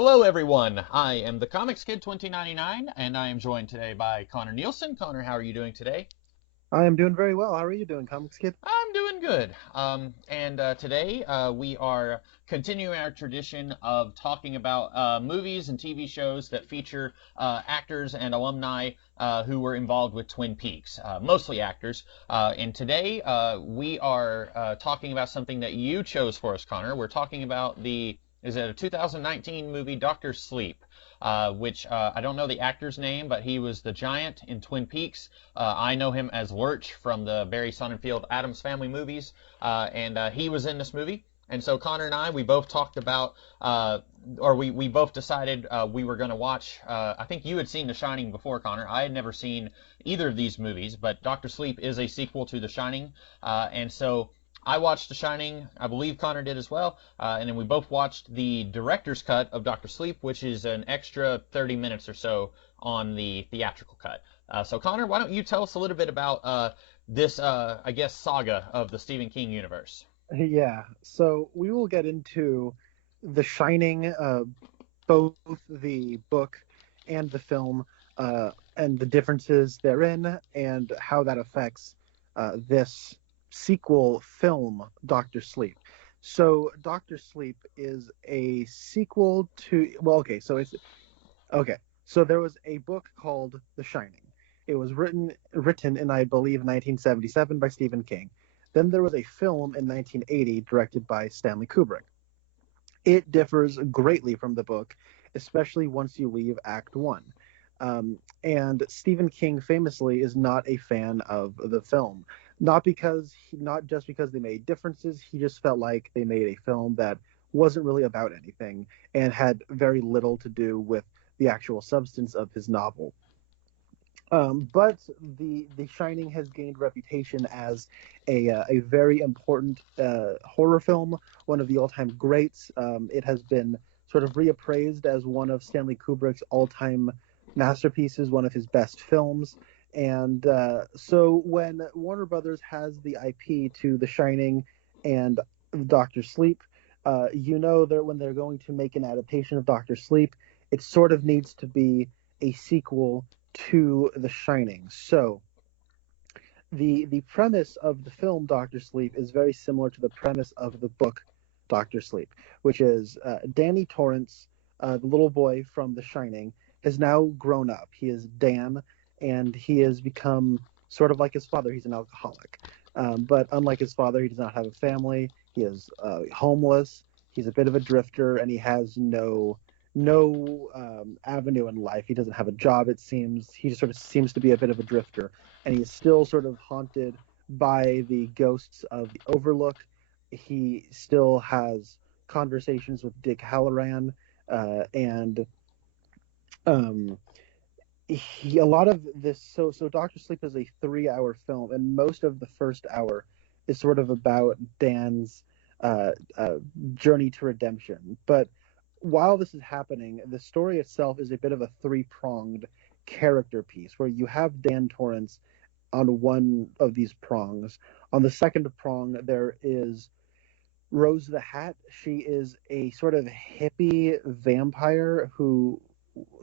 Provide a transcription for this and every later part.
Hello, everyone. I am the Comics Kid 2099, and I am joined today by Connor Nielsen. Connor, how are you doing today? I am doing very well. How are you doing, Comics Kid? I'm doing good. And today we are continuing our tradition of talking about movies and TV shows that feature actors and alumni who were involved with Twin Peaks, mostly actors. And today we are talking about something that you chose for us, Connor. We're talking about is it a 2019 movie, Doctor Sleep? Which I don't know the actor's name, but he was the giant in Twin Peaks. I know him as Lurch from the Barry Sonnenfeld Addams Family movies, and he was in this movie. And so Connor and I, we both talked about, or we both decided we were going to watch. I think you had seen The Shining before, Connor. I had never seen either of these movies, but Doctor Sleep is a sequel to The Shining, and so I watched The Shining. I believe Connor did as well. And then we both watched the director's cut of Doctor Sleep, which is an extra 30 minutes or so on the theatrical cut. So Connor, why don't you tell us a little bit about this, I guess, saga of the Stephen King universe? Yeah, so we will get into The Shining, both the book and the film, and the differences therein, and how that affects this sequel film, Doctor Sleep. So, Doctor Sleep is a sequel to, well, okay. So there was a book called The Shining. It was written in, I believe, 1977 by Stephen King. Then there was a film in 1980 directed by Stanley Kubrick. It differs greatly from the book, especially once you leave Act One. And Stephen King famously is not a fan of the film, not just because they made differences. He just felt like they made a film that wasn't really about anything and had very little to do with the actual substance of his novel. But the Shining has gained reputation as a very important horror film, one of the all time greats. It has been sort of reappraised as one of Stanley Kubrick's all time masterpieces, one of his best films. And so when Warner Brothers has the IP to The Shining and Doctor Sleep, you know that when they're going to make an adaptation of Doctor Sleep, it sort of needs to be a sequel to The Shining. So the premise of the film Doctor Sleep is very similar to the premise of the book Doctor Sleep, which is Danny Torrance, the little boy from The Shining, has now grown up. He is Dan, and he has become sort of like his father. He's an alcoholic, but unlike his father, he does not have a family. He is homeless. He's a bit of a drifter, and he has no avenue in life. He doesn't have a job, it seems. He just sort of seems to be a bit of a drifter, and he's still sort of haunted by the ghosts of the Overlook. He still has conversations with Dick Halloran, and um, a lot of this. So Doctor Sleep is a 3 hour film, and most of the first hour is sort of about Dan's uh, uh, journey to redemption. But while this is happening, the story itself is a bit of a three-pronged character piece where you have Dan Torrance on one of these prongs. On the second prong, there is Rose the Hat. She is a sort of hippie vampire who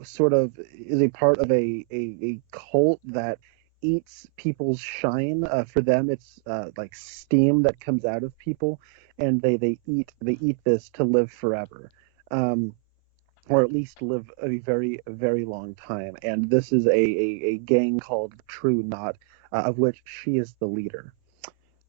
sort of is a part of a cult that eats people's shine. For them, it's like steam that comes out of people, and they eat this to live forever. Um, or at least live a very long time. And this is a gang called True Knot, of which she is the leader.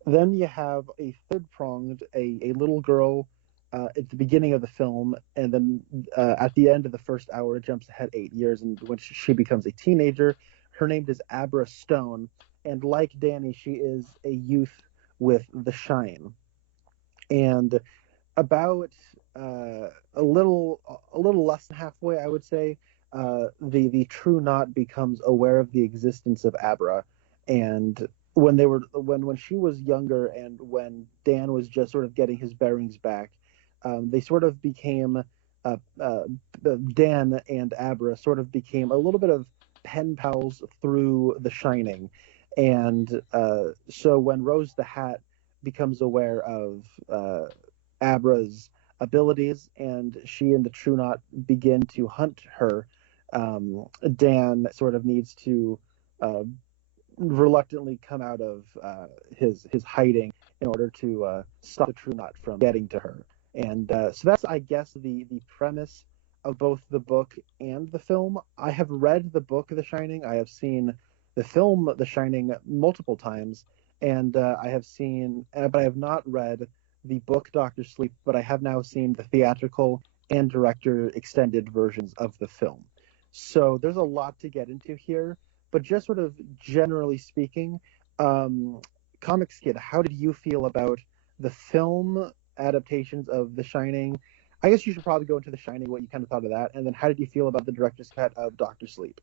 Then you have a third pronged, a little girl at the beginning of the film, and then at the end of the first hour, it jumps ahead 8 years, and when she becomes a teenager, her name is Abra Stone, and like Danny, she is a youth with the shine. And about a little less than halfway, I would say, the True Knot becomes aware of the existence of Abra, and when she was younger and when Dan was just sort of getting his bearings back, they sort of became uh, uh, Dan and Abra sort of became a little bit of pen pals through The Shining, and so when Rose the Hat becomes aware of Abra's abilities, and she and the True Knot begin to hunt her. Dan sort of needs to uh, reluctantly come out of his hiding in order to stop the True Knot from getting to her. And so that's, I guess, the premise of both the book and the film. I have read the book The Shining. I have seen the film The Shining multiple times, and but I have not read the book Doctor Sleep. But I have now seen the theatrical and director extended versions of the film. So there's a lot to get into here, but just sort of generally speaking, Comics Kid, how did you feel about the film adaptations of The Shining? I guess you should probably go into The Shining, what you kind of thought of that, and then how did you feel about the director's cut of Doctor Sleep?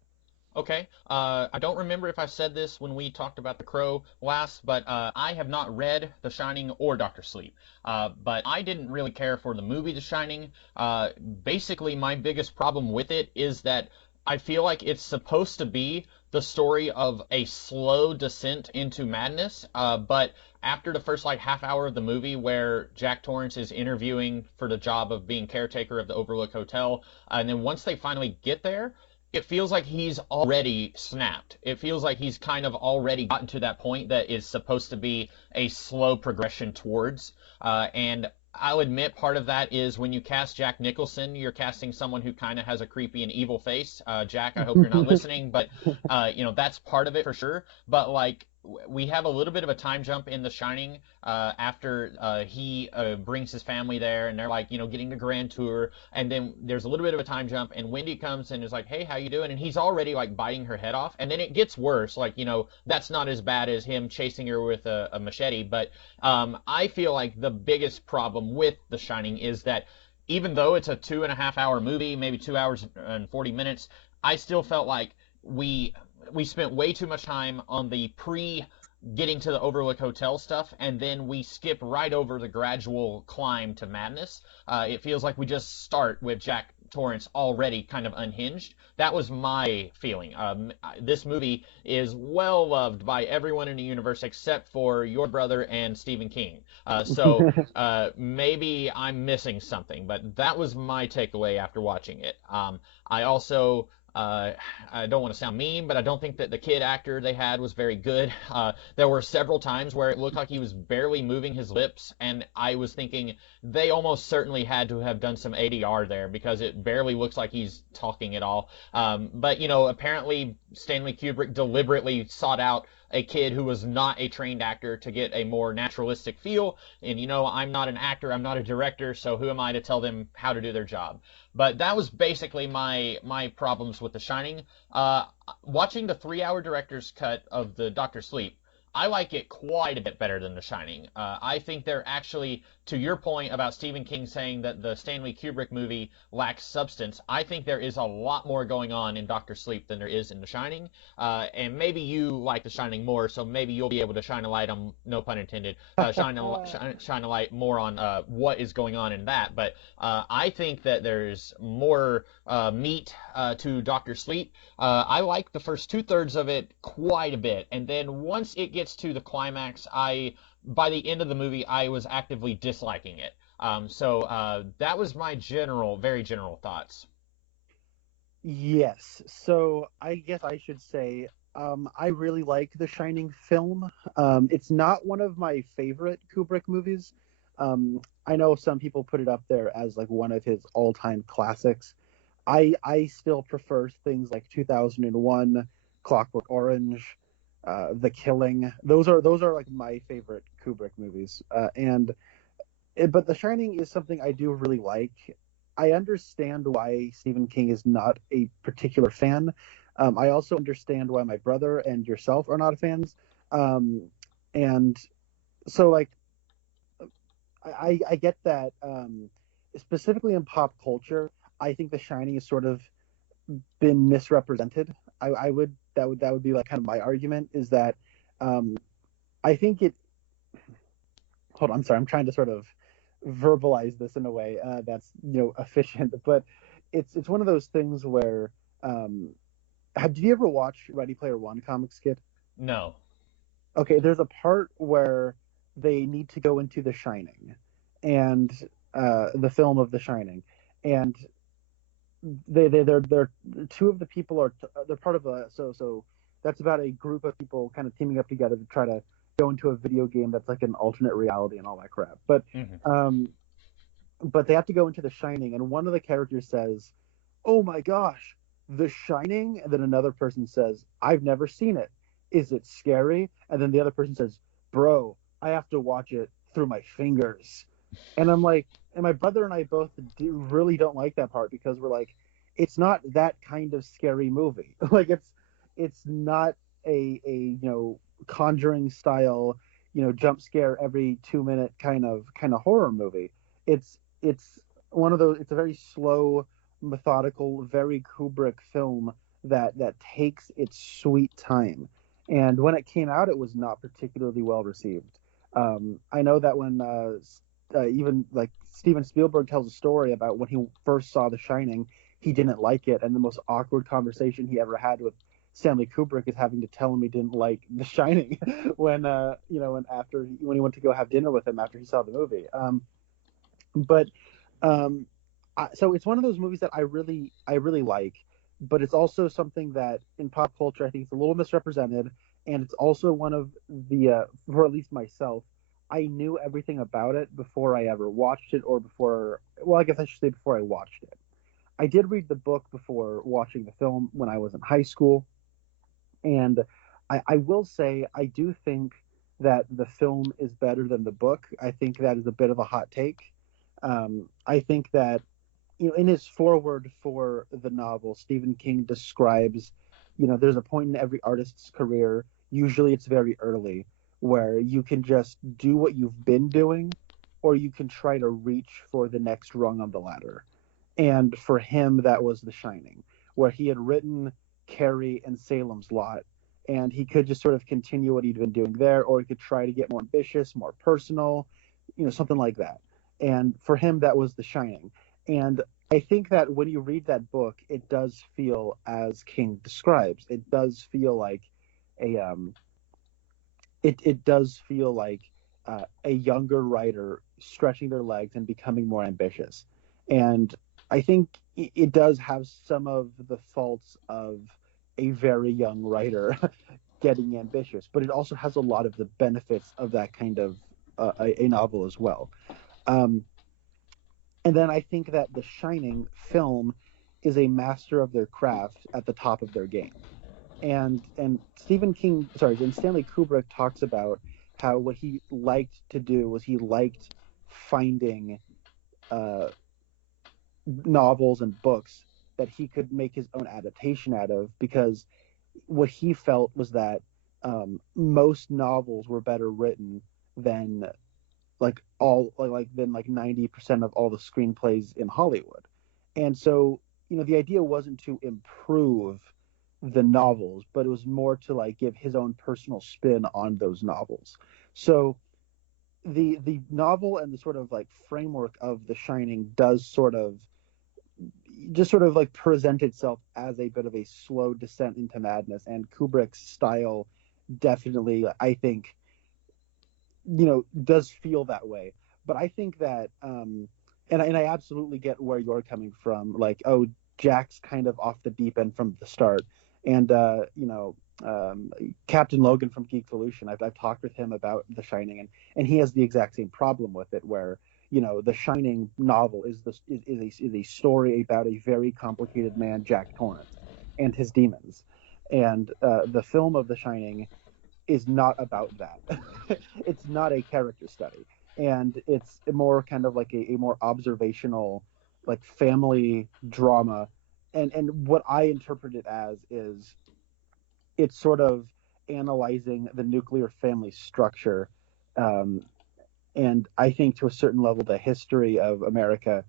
Okay. I don't remember if I said this when we talked about The Crow last, but I have not read The Shining or Doctor Sleep. But I didn't really care for the movie The Shining. Basically, my biggest problem with it is that I feel like it's supposed to be the story of a slow descent into madness, but after the first like half hour of the movie where Jack Torrance is interviewing for the job of being caretaker of the Overlook Hotel, and then once they finally get there, it feels like he's already snapped. It feels like he's kind of already gotten to that point that is supposed to be a slow progression towards. And I'll admit part of that is when you cast Jack Nicholson, you're casting someone who kind of has a creepy and evil face. Jack, I hope you're not listening, but that's part of it for sure. But like we have a little bit of a time jump in The Shining after he brings his family there, and they're like, getting the grand tour, and then there's a little bit of a time jump, and Wendy comes and is like, "Hey, how you doing?" And he's already like biting her head off, and then it gets worse. Like, that's not as bad as him chasing her with a machete, but I feel like the biggest problem with The Shining is that even though it's a 2.5 hour movie, maybe 2 hours and 40 minutes, I still felt like we spent way too much time on the getting to the Overlook Hotel stuff, and then we skip right over the gradual climb to madness. It feels like we just start with Jack Torrance already kind of unhinged. That was my feeling. This movie is well loved by everyone in the universe except for your brother and Stephen King. So maybe I'm missing something, but that was my takeaway after watching it. I also I don't want to sound mean, but I don't think that the kid actor they had was very good. There were several times where it looked like he was barely moving his lips, and I was thinking they almost certainly had to have done some ADR there because it barely looks like he's talking at all. But apparently Stanley Kubrick deliberately sought out a kid who was not a trained actor to get a more naturalistic feel. And I'm not an actor, I'm not a director, so who am I to tell them how to do their job? But that was basically my problems with The Shining. Watching the 3 hour director's cut of the Doctor Sleep, I like it quite a bit better than The Shining. I think they're actually, to your point about Stephen King saying that the Stanley Kubrick movie lacks substance, I think there is a lot more going on in Doctor Sleep than there is in The Shining. And maybe you like The Shining more, so maybe you'll be able to shine a light on, no pun intended, shine a light more on what is going on in that. But I think that there's more meat to Doctor Sleep. I like the first 2/3 of it quite a bit, and then once it gets to the climax, by the end of the movie, I was actively disliking it. So that was my very general thoughts. Yes. So I guess I should say I really like The Shining film. It's not one of my favorite Kubrick movies. I know some people put it up there as like one of his all-time classics. I still prefer things like 2001, Clockwork Orange, The Killing. Those are like my favorite Kubrick movies. But The Shining is something I do really like. I understand why Stephen King is not a particular fan. I also understand why my brother and yourself are not fans. And so, like, I get that. Specifically in pop culture, I think The Shining has sort of been misrepresented. That would be like kind of my argument is that I think it. Hold on, I'm sorry. I'm trying to sort of verbalize this in a way that's efficient, but it's one of those things where did you ever watch Ready Player One, Comics Kid? No. Okay, there's a part where they need to go into The Shining, and the film of The Shining, and they're two of the people are they're part of a so that's about a group of people kind of teaming up together to try to go into a video game that's like an alternate reality and all that crap. Hmm. Um, but they have to go into The Shining, and one of the characters says, "Oh my gosh, The Shining," and then another person says, "I've never seen it. Is it scary?" And then the other person says, "Bro, I have to watch it through my fingers." And I'm like, and my brother and I both really don't like that part because we're like, it's not that kind of scary movie. Like it's not a Conjuring style jump scare every 2 minute kind of horror movie. It's one of those. It's a very slow, methodical, very Kubrick film that takes its sweet time. And when it came out, it was not particularly well received. I know that when even like Steven Spielberg tells a story about when he first saw The Shining, he didn't like it, and the most awkward conversation he ever had with Stanley Kubrick is having to tell him he didn't like The Shining when when he went to go have dinner with him after he saw the movie. But so it's one of those movies that I really like, but it's also something that in pop culture I think it's a little misrepresented, and it's also one of the for at least myself, I knew everything about it before I ever watched it, or before, well, I guess I should say before I watched it. I did read the book before watching the film when I was in high school, and I will say I do think that the film is better than the book. I think that is a bit of a hot take. I think that in his foreword for the novel, Stephen King describes, there's a point in every artist's career, usually it's very early, where you can just do what you've been doing, or you can try to reach for the next rung on the ladder. And for him, that was The Shining, where he had written Carrie and Salem's Lot, and he could just sort of continue what he'd been doing there, or he could try to get more ambitious, more personal, something like that. And for him, that was The Shining. And I think that when you read that book, it does feel as King describes. It does feel like a it does feel like a younger writer stretching their legs and becoming more ambitious. And I think it does have some of the faults of a very young writer getting ambitious, but it also has a lot of the benefits of that kind of a novel as well. Um, and then I think that The Shining film is a master of their craft at the top of their game. And Stanley Kubrick talks about how what he liked to do was he liked finding uh, novels and books that he could make his own adaptation out of, because what he felt was that most novels were better written than than like 90% of all the screenplays in Hollywood. And so, the idea wasn't to improve the novels, but it was more to like give his own personal spin on those novels. So the novel and the sort of like framework of The Shining does sort of like present itself as a bit of a slow descent into madness, and Kubrick's style definitely, I think, does feel that way. But I think that, and I absolutely get where you're coming from. Like, oh, Jack's kind of off the deep end from the start, and Captain Logan from Geekvolution. I've talked with him about The Shining, and he has the exact same problem with it, where The Shining novel is a story about a very complicated man, Jack Torrance, and his demons, and the film of The Shining is not about that. It's not a character study, and it's more kind of like a more observational, like family drama. And what I interpret it as is it's sort of analyzing the nuclear family structure, um, and I think to a certain level the history of America,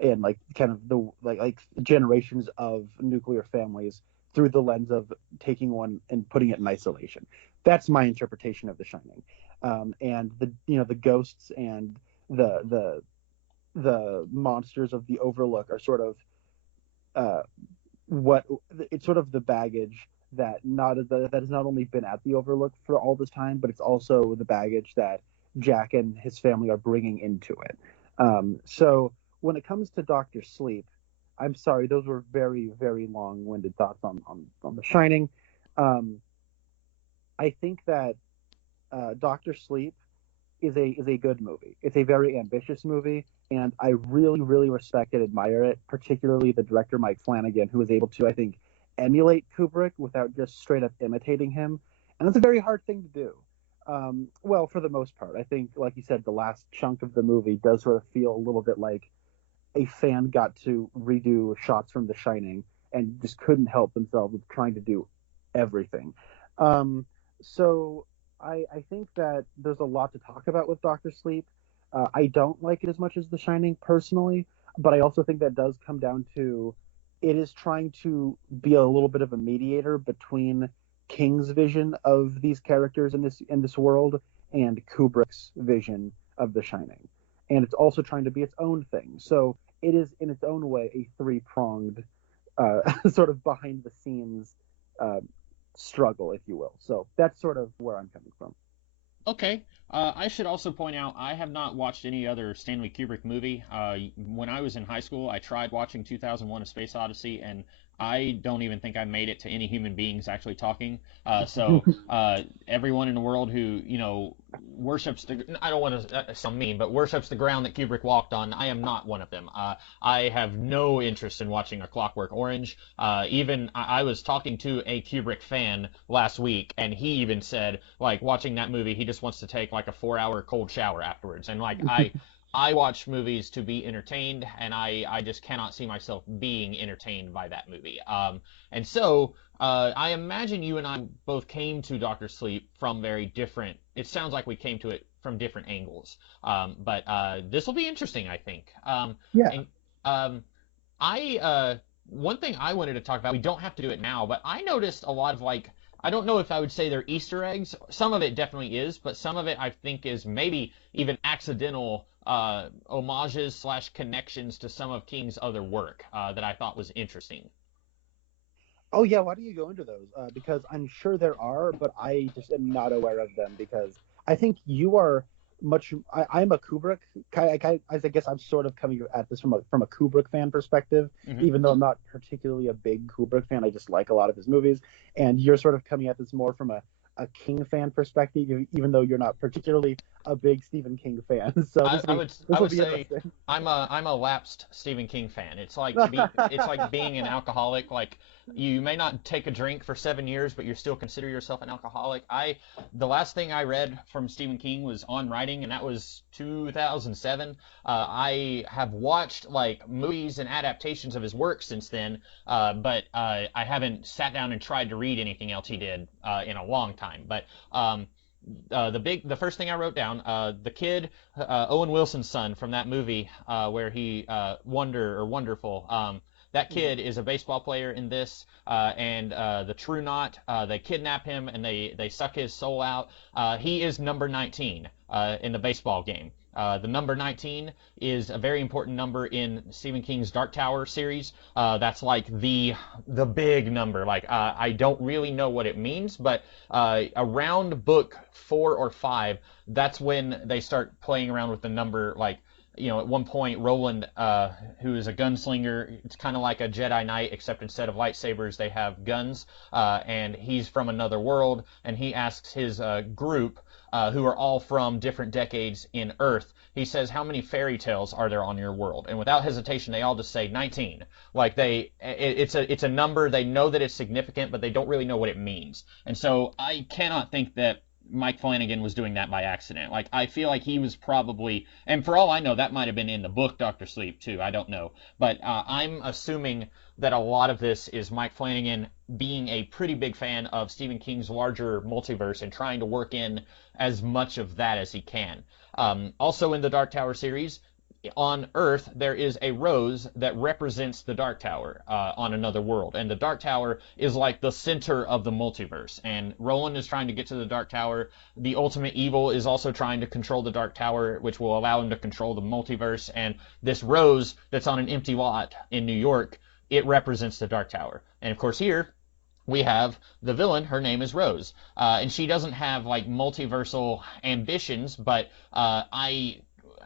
and like kind of the like generations of nuclear families through the lens of taking one and putting it in isolation. That's my interpretation of The Shining, and the ghosts and the the monsters of the Overlook are sort of uh, what it's sort of the baggage that has not only been at the Overlook for all this time, but it's also the baggage that Jack and his family are bringing into it. So when it comes to Doctor Sleep, I'm sorry, those were very, very long-winded thoughts on The Shining. Um, I think that Doctor Sleep is a good movie. It's a very ambitious movie, and I really, really respect and admire it, particularly the director Mike Flanagan, who was able to, I think, emulate Kubrick without just straight up imitating him. And that's a very hard thing to do. Well, for the most part, I think, like you said, the last chunk of the movie does sort of feel a little bit like a fan got to redo shots from The Shining and just couldn't help themselves with trying to do everything. Um, so I think that there's a lot to talk about with Doctor Sleep. I don't like it as much as The Shining personally, but I also think that does come down to it is trying to be a little bit of a mediator between King's vision of these characters in this world and Kubrick's vision of The Shining, and it's also trying to be its own thing. So it is in its own way a three-pronged sort of behind the scenes uh, struggle, if you will. So that's sort of where I'm coming from. Okay. I should also point out I have not watched any other Stanley Kubrick movie. When I was in high school, I tried watching 2001: A Space Odyssey, and I don't even think I made it to any human beings actually talking. Everyone in the world who worships I don't want to sound mean, but worships the ground that Kubrick walked on. I am not one of them. I have no interest in watching A Clockwork Orange. Even I was talking to a Kubrick fan last week, and he even said, like, watching that movie, he just wants to take like a 4-hour cold shower afterwards. And like I watch movies to be entertained, and I just cannot see myself being entertained by that movie. And so I imagine you and I both came to Doctor Sleep from very different. It sounds like we came to it from different angles. But this will be interesting, I think. Yeah. And I one thing I wanted to talk about. We don't have to do it now, but I noticed a lot of like. I don't know if I would say they're Easter eggs. Some of it definitely is, but some of it I think is maybe even accidental homages slash connections to some of King's other work that I thought was interesting. Oh yeah, why don't you go into those? Because I'm sure there are, but I just am not aware of them because I think you are much. I'm a Kubrick. I guess I'm sort of coming at this from a Kubrick fan perspective, Hmm. even though I'm not particularly a big Kubrick fan. I just like a lot of his movies, and you're sort of coming at this more from a King fan perspective, even though you're not particularly a big Stephen King fan. So I, this I will be would this I will would be say interesting. I'm a lapsed Stephen King fan. It's like being an alcoholic. Like you may not take a drink for 7 years, but you still consider yourself an alcoholic. The last thing I read from Stephen King was On Writing, and that was 2007. I have watched like movies and adaptations of his work since then, but I haven't sat down and tried to read anything else he did in a long time. But the first thing I wrote down, the kid, Owen Wilson's son from that movie, where he Wonderful. That kid is a baseball player in this, and the True Knot. They kidnap him and they suck his soul out. He is number 19 in the baseball game. The number 19 is a very important number in Stephen King's Dark Tower series. That's like the big number. Like I don't really know what it means, but around book 4 or 5, that's when they start playing around with the number. Like at one point, Roland, who is a gunslinger, it's kind of like a Jedi Knight, except instead of lightsabers, they have guns. And he's from another world, and he asks his group, who are all from different decades in Earth. He says, "How many fairy tales are there on your world?" And without hesitation, they all just say 19. Like it's a number. They know that it's significant, but they don't really know what it means. And so I cannot think that Mike Flanagan was doing that by accident. Like I feel like he was probably, and for all I know, that might have been in the book Doctor Sleep too. I don't know, but I'm assuming that a lot of this is Mike Flanagan being a pretty big fan of Stephen King's larger multiverse and trying to work in as much of that as he can. Also in the Dark Tower series, on Earth, there is a rose that represents the Dark Tower on another world. And the Dark Tower is like the center of the multiverse. And Roland is trying to get to the Dark Tower. The ultimate evil is also trying to control the Dark Tower, which will allow him to control the multiverse. And this rose that's on an empty lot in New York, it represents the Dark Tower. And of course, here we have the villain. Her name is Rose. And she doesn't have like multiversal ambitions, but I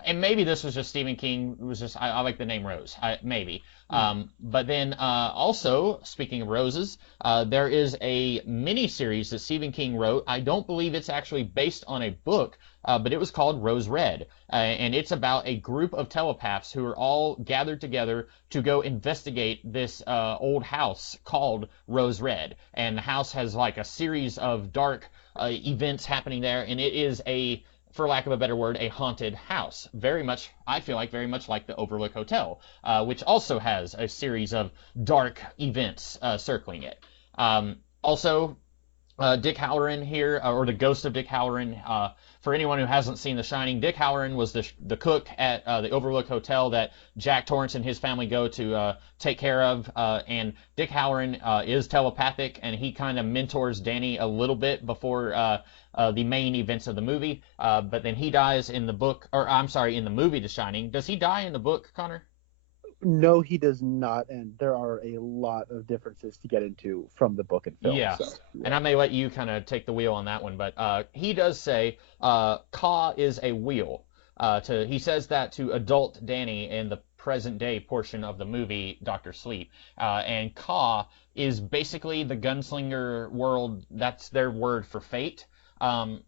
and maybe this was just Stephen King was just I like the name Rose, maybe. But then also speaking of roses, there is a mini series that Stephen King wrote. I don't believe it's actually based on a book, but it was called Rose Red, and it's about a group of telepaths who are all gathered together to go investigate this old house called Rose Red, and the house has like a series of dark events happening there, and it is a, for lack of a better word, a haunted house. Very much, I feel like, very much like the Overlook Hotel, which also has a series of dark events circling it. Also, Dick Hallorann here, or the ghost of Dick Hallorann. For anyone who hasn't seen The Shining, Dick Hallorann was the cook at the Overlook Hotel that Jack Torrance and his family go to take care of. And Dick Hallorann is telepathic, and he kind of mentors Danny a little bit before the main events of the movie. But then he dies in the book, or I'm sorry, in the movie The Shining. Does he die in the book, Connor? No, he does not, and there are a lot of differences to get into from the book and film. Yeah, so, yeah. And I may let you kind of take the wheel on that one, but he does say Ka is a wheel. He says that to adult Danny in the present day portion of the movie Doctor Sleep, and Ka is basically the gunslinger world. That's their word for fate.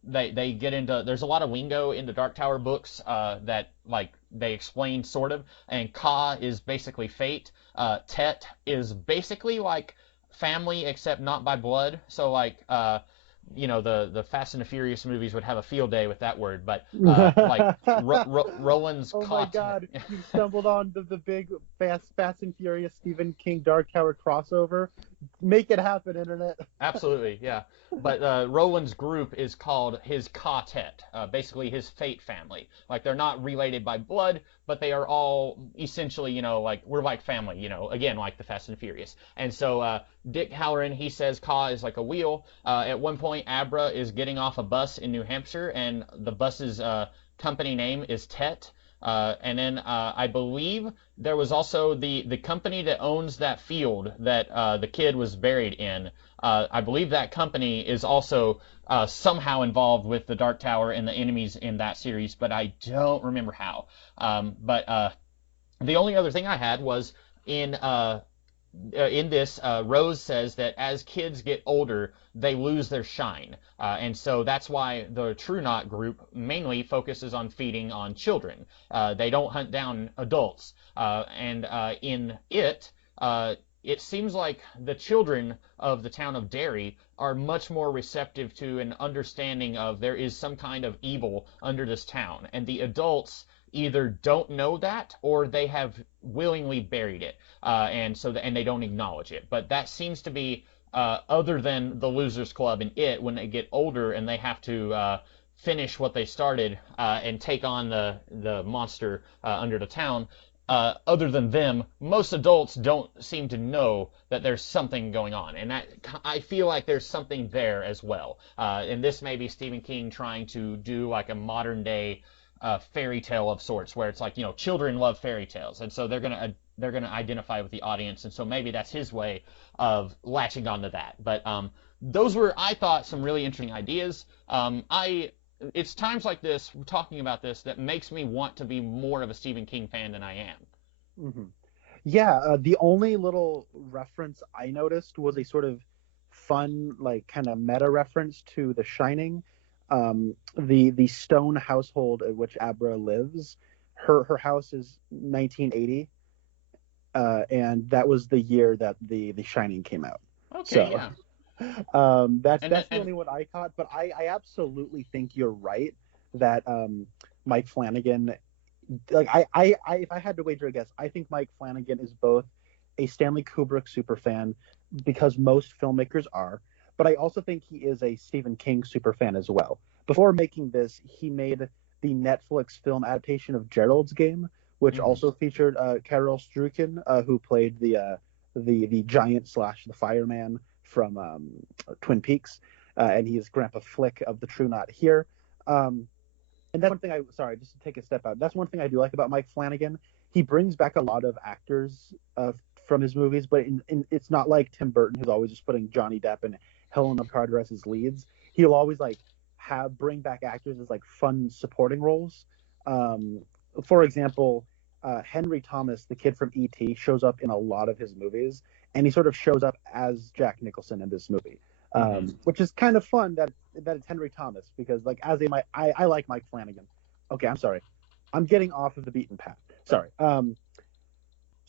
They get into, there's a lot of lingo in the Dark Tower books that like they explain sort of, and Ka is basically fate. Tet is basically like family except not by blood. So like the Fast and the Furious movies would have a field day with that word, but like Roland's oh Ka. My God, you stumbled on the big Fast and Furious Stephen King Dark Tower crossover. Make it happen, internet. Absolutely, yeah. But Roland's group is called his Ka-Tet, basically his fate family. Like, they're not related by blood, but they are all essentially, like, we're like family, again, like the Fast and Furious. And so Dick Hallorann, he says Ka is like a wheel. At one point, Abra is getting off a bus in New Hampshire, and the bus's company name is Tet. And then I believe there was also the company that owns that field that the kid was buried in. I believe that company is also somehow involved with the Dark Tower and the enemies in that series, but I don't remember how. But the only other thing I had was in this, Rose says that as kids get older, they lose their shine. And so that's why the True Knot group mainly focuses on feeding on children. They don't hunt down adults. And in it seems like the children of the town of Derry are much more receptive to an understanding of there is some kind of evil under this town. And the adults either don't know that or they have willingly buried it. And they don't acknowledge it. But that seems to be other than the Losers Club and it, when they get older and they have to finish what they started and take on the monster under the town. Other than them, most adults don't seem to know that there's something going on, and that I feel like there's something there as well. And this may be Stephen King trying to do like a modern day fairy tale of sorts, where it's like children love fairy tales, and so they're gonna identify with the audience, and so maybe that's his way of latching onto that. But those were, I thought, some really interesting ideas. It's times like this, talking about this, that makes me want to be more of a Stephen King fan than I am. Mm-hmm. Yeah, the only little reference I noticed was a sort of fun, like, kind of meta reference to The Shining. The Stone household at which Abra lives, her house is 1980, and that was the year that the Shining came out. Okay, so, yeah. That's the only one I caught, but I absolutely think you're right that Mike Flanagan, like if I had to wager a guess, I think Mike Flanagan is both a Stanley Kubrick superfan, because most filmmakers are, but I also think he is a Stephen King superfan as well. Before making this, he made the Netflix film adaptation of Gerald's Game, which also featured Carol Strucken, who played the giant / the fireman from Twin Peaks, and he is Grandpa Flick of the True Knot here. And that's one thing just to take a step out, that's one thing I do like about Mike Flanagan. He brings back a lot of actors from his movies, but it's not like Tim Burton, who's always just putting Johnny Depp and Helena Carter as his leads. He'll always bring back actors as like fun supporting roles. for example, Henry Thomas, the kid from E.T., shows up in a lot of his movies, and he sort of shows up as Jack Nicholson in this movie, which is kind of fun that it's Henry Thomas because like I like Mike Flanagan. Okay, I'm sorry, I'm getting off of the beaten path. Sorry.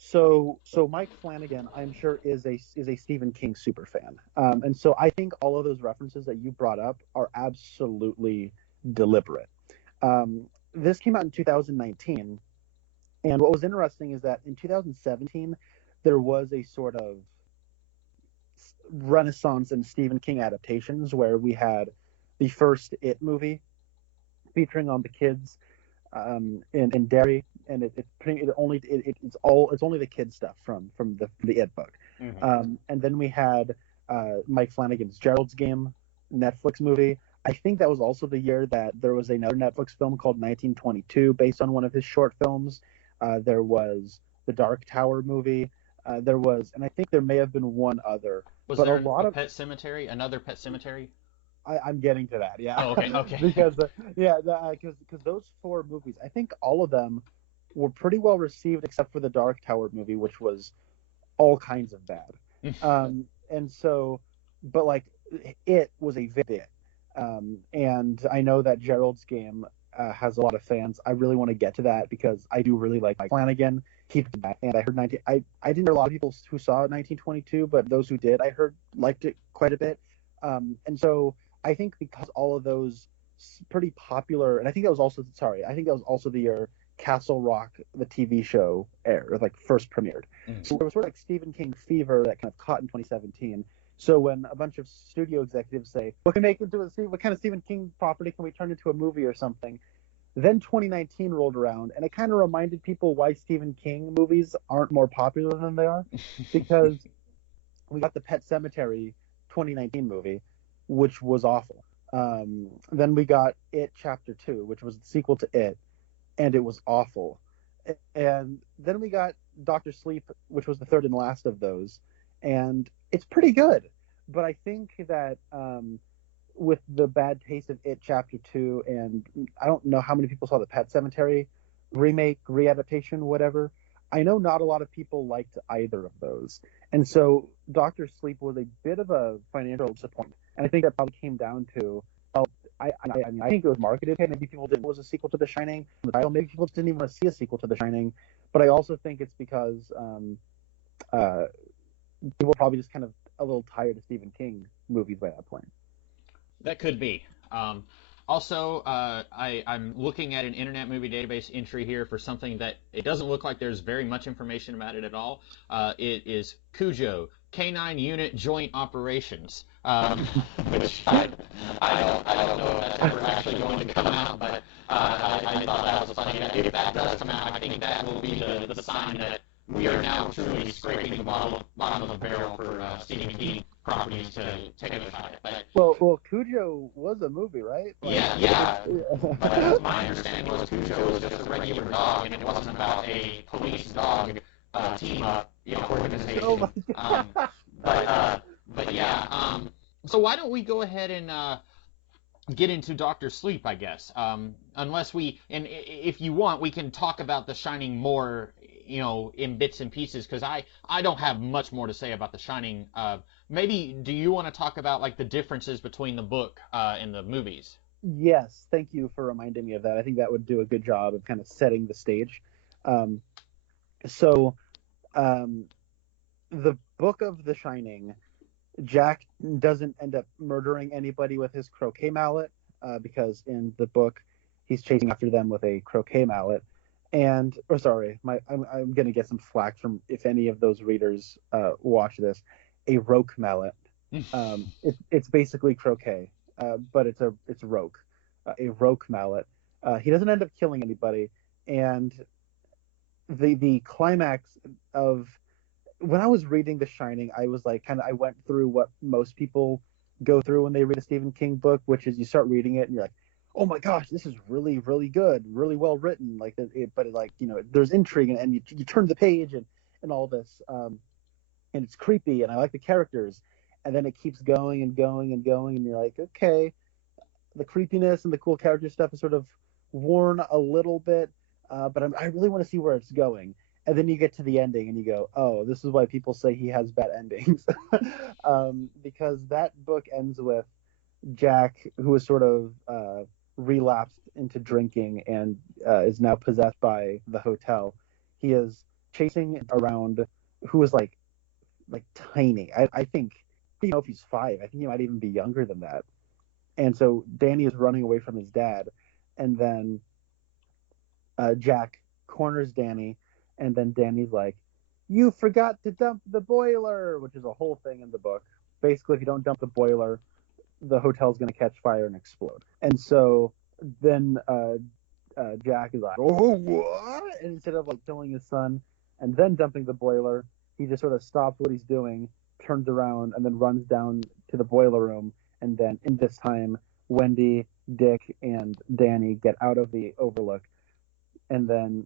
So Mike Flanagan, I'm sure is a Stephen King super fan, and so I think all of those references that you brought up are absolutely deliberate. This came out in 2019, and what was interesting is that in 2017 there was a sort of renaissance in Stephen King adaptations where we had the first It movie featuring on the kids in Derry, and it's only the kid stuff from the It book, and then we had Mike Flanagan's Gerald's Game Netflix movie. I think that was also the year that there was another Netflix film called 1922 based on one of his short films. There was the Dark Tower movie. There was, and I think there may have been one other. Was but there a lot a of Pet Cemetery? Another Pet Cemetery? I'm getting to that, yeah. Oh, okay, okay. Because because those four movies, I think all of them were pretty well received except for the Dark Tower movie, which was all kinds of bad. And so, but like it was a bit. And I know that Gerald's Game has a lot of fans. I really want to get to that because I do really like Mike Flanagan. He did that, and I heard I didn't hear a lot of people who saw 1922, but those who did, I heard liked it quite a bit. And so I think because all of those pretty popular, and I think that was also the year Castle Rock, the TV show, aired, or like first premiered. So there was sort of like Stephen King fever that kind of caught in 2017. So when a bunch of studio executives say, "What can make into what kind of Stephen King property can we turn into a movie or something?" Then 2019 rolled around, and it kind of reminded people why Stephen King movies aren't more popular than they are, because we got the Pet Cemetery 2019 movie, which was awful. Then we got It Chapter 2, which was the sequel to It, and it was awful. And then we got Doctor Sleep, which was the third and last of those, and it's pretty good. But I think that with the bad taste of It Chapter 2, and I don't know how many people saw the Pet Cemetery remake, readaptation, whatever. I know not a lot of people liked either of those. And so Doctor Sleep was a bit of a financial disappointment. And I think that probably came down to, well, I think it was marketed. Maybe people didn't know it was a sequel to The Shining. The title, maybe people didn't even want to see a sequel to The Shining. But I also think it's because people were probably just kind of a little tired of Stephen King movies by that point. That could be. Also, I'm looking at an Internet Movie Database entry here for something that it doesn't look like there's very much information about it at all. It is Cujo, Canine Unit Joint Operations, which I don't know if that's ever actually going to come out, but I thought that was funny. If that does come out, I think that will be the sign that we are now truly scraping the bottom of the barrel for Stephen King properties to take a shot at. But well, Cujo was a movie, right? Like, yeah. But my understanding was Cujo was just a regular dog, and it wasn't about a police dog team up, organization. Oh my God. But yeah. So why don't we go ahead and get into Doctor Sleep, I guess. Unless if you want, we can talk about The Shining more, in bits and pieces, because I don't have much more to say about The Shining. Maybe do you want to talk about like the differences between the book and the movies? Yes, thank you for reminding me of that. I think that would do a good job of kind of setting the stage. So the book of The Shining, Jack doesn't end up murdering anybody with his croquet mallet, because in the book he's chasing after them with a croquet mallet. I'm going to get some flack from if any of those readers watch this. A roque mallet. It's basically croquet, but it's roque. A roque mallet. He doesn't end up killing anybody, and the climax of when I was reading The Shining, I was like I went through what most people go through when they read a Stephen King book, which is you start reading it and you're like, oh my gosh, this is really, really good, really well written. There's intrigue and you turn the page and all this, and it's creepy and I like the characters, and then it keeps going and going and going, and you're like, okay, the creepiness and the cool character stuff is sort of worn a little bit, but I really want to see where it's going. And then you get to the ending and you go, oh, this is why people say he has bad endings. Because that book ends with Jack, who is sort of relapsed into drinking and is now possessed by the hotel. He is chasing around who is like tiny. I think, I don't know if he's 5. I think he might even be younger than that. And so Danny is running away from his dad, and then Jack corners Danny, and then Danny's like, "You forgot to dump the boiler," which is a whole thing in the book. Basically, if you don't dump the boiler, the hotel's going to catch fire and explode. And so then Jack is like, "Oh, what?" And instead of like killing his son and then dumping the boiler, he just sort of stops what he's doing, turns around, and then runs down to the boiler room. And then in this time, Wendy, Dick, and Danny get out of the Overlook, and then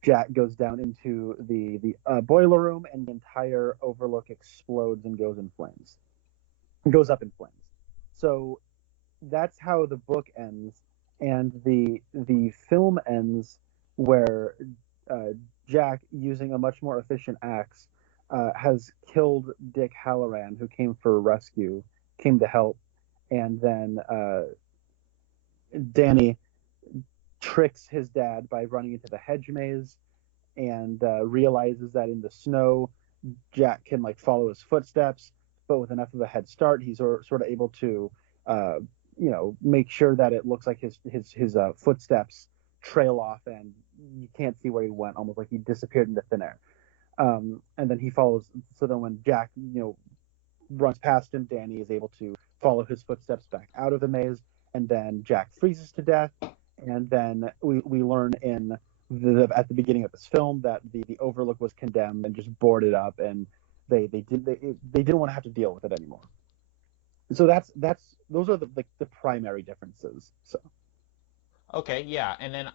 Jack goes down into the boiler room, and the entire Overlook explodes and goes in flames. Goes up in flames. So that's how the book ends, and the film ends where Jack, using a much more efficient axe, has killed Dick Halloran, who came for rescue, came to help, and then Danny tricks his dad by running into the hedge maze, and realizes that in the snow Jack can like follow his footsteps, but with enough of a head start, he's sort of able to make sure that it looks like his footsteps trail off and you can't see where he went, almost like he disappeared into thin air. And then he follows. So then when Jack runs past him, Danny is able to follow his footsteps back out of the maze, and then Jack freezes to death. And then we learn at the beginning of this film that the Overlook was condemned and just boarded up, and they didn't want to have to deal with it anymore. So those are the primary differences. So. Okay, yeah, and then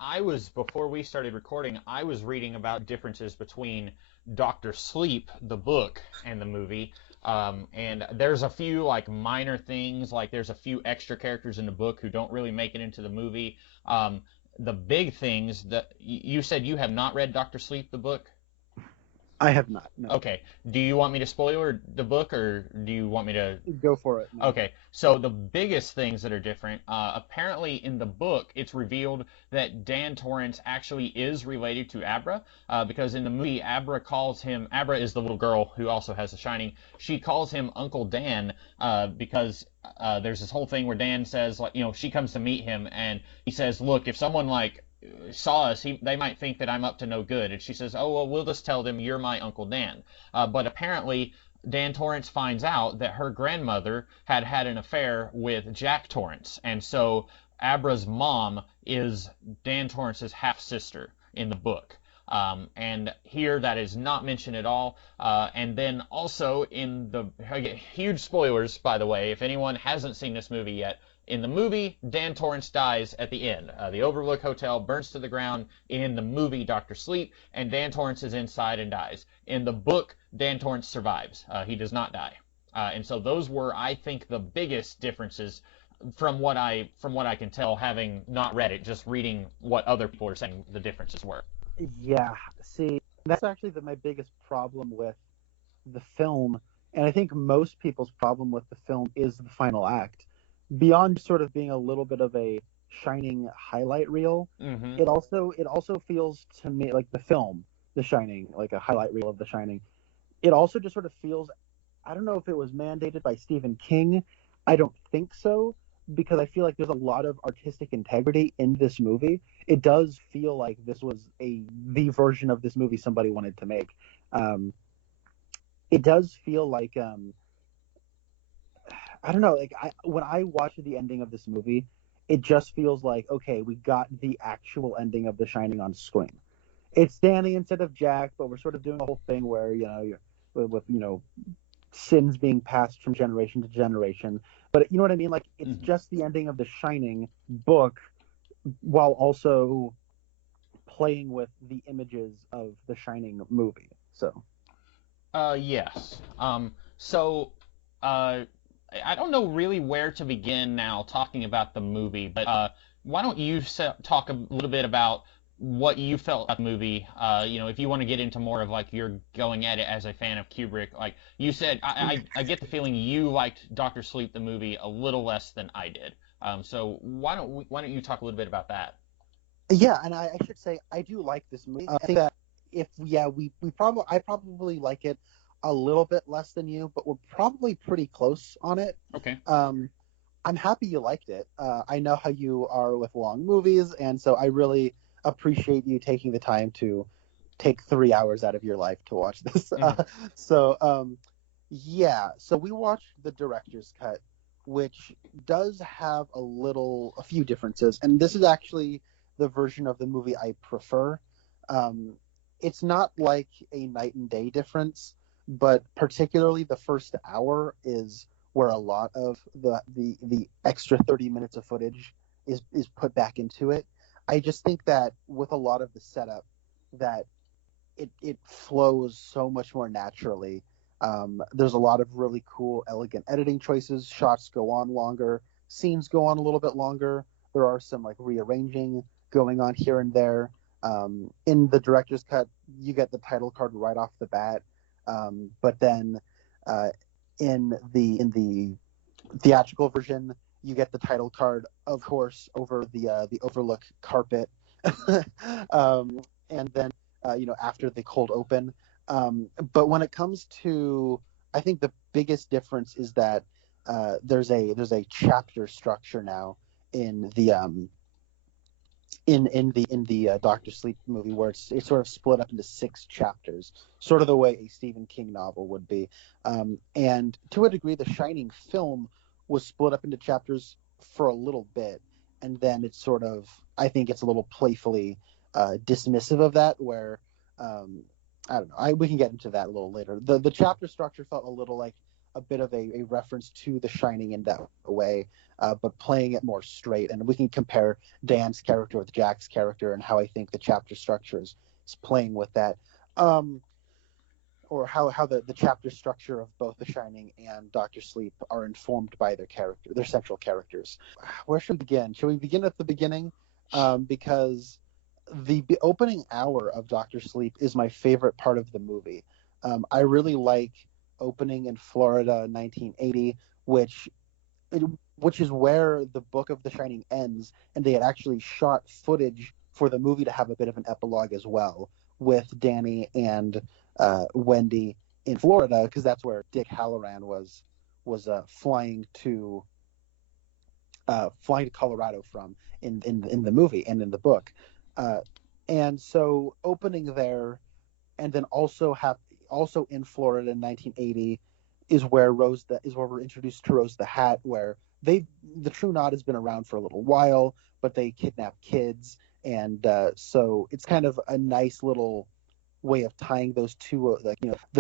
before we started recording, I was reading about differences between Doctor Sleep, the book, and the movie. And there's a few like minor things, like there's a few extra characters in the book who don't really make it into the movie. The big things that you said you have not read Doctor Sleep, the book? I have not. No. Okay. Do you want me to spoiler the book, or do you want me to go for it? No. Okay. So the biggest things that are different, apparently in the book, it's revealed that Dan Torrance actually is related to Abra, because in the movie, Abra is the little girl who also has The Shining. She calls him Uncle Dan, because there's this whole thing where Dan says, like, she comes to meet him and he says, look, if someone like saw us, they might think that I'm up to no good. And she says, oh, well, we'll just tell them you're my Uncle Dan. But apparently, Dan Torrance finds out that her grandmother had an affair with Jack Torrance. And so Abra's mom is Dan Torrance's half-sister in the book. And here that is not mentioned at all. And then also huge spoilers, by the way, if anyone hasn't seen this movie yet. In the movie, Dan Torrance dies at the end. The Overlook Hotel burns to the ground in the movie Dr. Sleep, and Dan Torrance is inside and dies. In the book, Dan Torrance survives. He does not die. And so those were, I think, the biggest differences from what I can tell, having not read it, just reading what other people are saying the differences were. Yeah, see, that's actually my biggest problem with the film, and I think most people's problem with the film is the final act. Beyond sort of being a little bit of a Shining highlight reel, Mm-hmm. it also feels to me like the film The Shining, like a highlight reel of The Shining. It also just sort of feels, I don't know if it was mandated by Stephen King. I don't think so, because I feel like there's a lot of artistic integrity in this movie. It does feel like this was the version of this movie somebody wanted to make. It does feel like I don't know, like when I watch the ending of this movie, it just feels like, okay, we got the actual ending of The Shining on screen. It's Danny instead of Jack, but we're sort of doing a whole thing where you're with sins being passed from generation to generation. But you know what I mean? Like it's just the ending of The Shining book, while also playing with the images of The Shining movie. So. Yes. So. I don't know really where to begin now talking about the movie, but why don't you talk a little bit about what you felt about the movie. If you want to get into more of like you're going at it as a fan of Kubrick, like you said, I get the feeling you liked Doctor Sleep the movie a little less than I did. So why don't you talk a little bit about that? Yeah, and I should say I do like this movie. I think that if yeah, we probably I probably like it a little bit less than you, but we're probably pretty close on it. Okay. Um, I'm happy you liked it. I know how you are with long movies, and so I really appreciate you taking the time to take 3 hours out of your life to watch this. Hmm. Yeah, so we watched the director's cut, which does have a few differences, and this is actually the version of the movie I prefer. Um, it's not like a night and day difference, but particularly the first hour is where a lot of the extra 30 minutes of footage is put back into it. I just think that with a lot of the setup, that it flows so much more naturally. There's a lot of really cool, elegant editing choices. Shots go on longer, scenes go on a little bit longer. There are some like rearranging going on here and there. In the director's cut, you get the title card right off the bat, but then uh, in the theatrical version, you get the title card, of course, over the Overlook carpet, and then after the cold open. But when it comes to, I think the biggest difference is that there's a chapter structure now in the Doctor Sleep movie, where it's sort of split up into 6 chapters, sort of the way a Stephen King novel would be. And to a degree, the Shining film was split up into chapters for a little bit, and then it's sort of, I think it's a little playfully dismissive of that, where I don't know. We can get into that a little later. The chapter structure felt a little like a bit of a reference to The Shining in that way, but playing it more straight. And we can compare Dan's character with Jack's character and how I think the chapter structure is playing with that. Or how the chapter structure of both The Shining and Doctor Sleep are informed by their central characters. Where should we begin? Should we begin at the beginning? Because the opening hour of Doctor Sleep is my favorite part of the movie. I really like opening in Florida, 1980, which is where the book of The Shining ends, and they had actually shot footage for the movie to have a bit of an epilogue as well, with Danny and Wendy in Florida, because that's where Dick Halloran was flying to Colorado from in the movie and in the book. And so opening there, and then also in Florida in 1980 is where we're introduced to Rose the Hat, where the True Knot has been around for a little while, but they kidnap kids, and so it's kind of a nice little way of tying those two,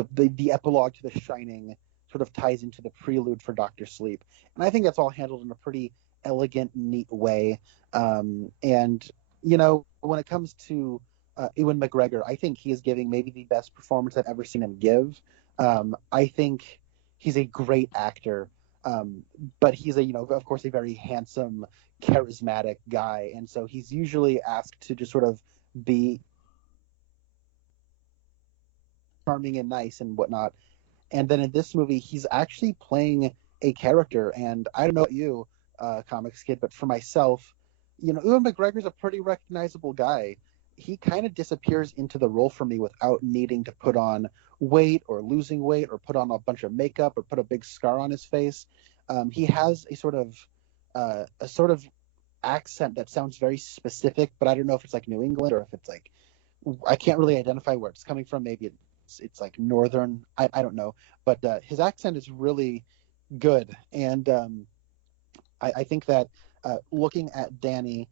the epilogue to The Shining sort of ties into the prelude for Doctor Sleep, and I think that's all handled in a pretty elegant, neat way. And when it comes to Ewan McGregor, I think he is giving maybe the best performance I've ever seen him give. I think he's a great actor, but he's of course, a very handsome, charismatic guy, and so he's usually asked to just sort of be charming and nice and whatnot. And then in this movie, he's actually playing a character, and I don't know about you, comics kid, but for myself, Ewan McGregor's a pretty recognizable guy. He kind of disappears into the role for me without needing to put on weight or losing weight or put on a bunch of makeup or put a big scar on his face. He has a sort of accent that sounds very specific, but I don't know if it's like New England or if it's like, I can't really identify where it's coming from. Maybe it's like northern. I don't know, but his accent is really good, and I think that looking at Danny,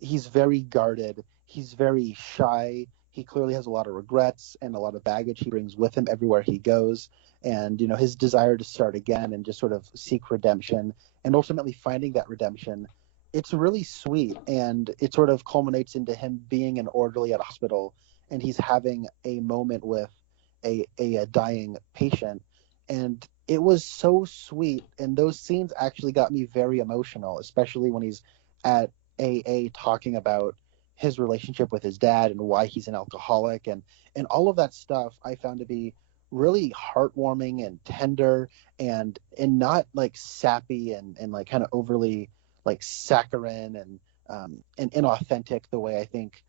he's very guarded. He's very shy. He clearly has a lot of regrets and a lot of baggage he brings with him everywhere he goes. And, his desire to start again and just sort of seek redemption and ultimately finding that redemption. It's really sweet. And it sort of culminates into him being an orderly at a hospital, and he's having a moment with a dying patient. And it was so sweet. And those scenes actually got me very emotional, especially when he's at AA talking about his relationship with his dad and why he's an alcoholic, and all of that stuff I found to be really heartwarming and tender, and not like sappy and like kind of overly like saccharine and inauthentic the way I think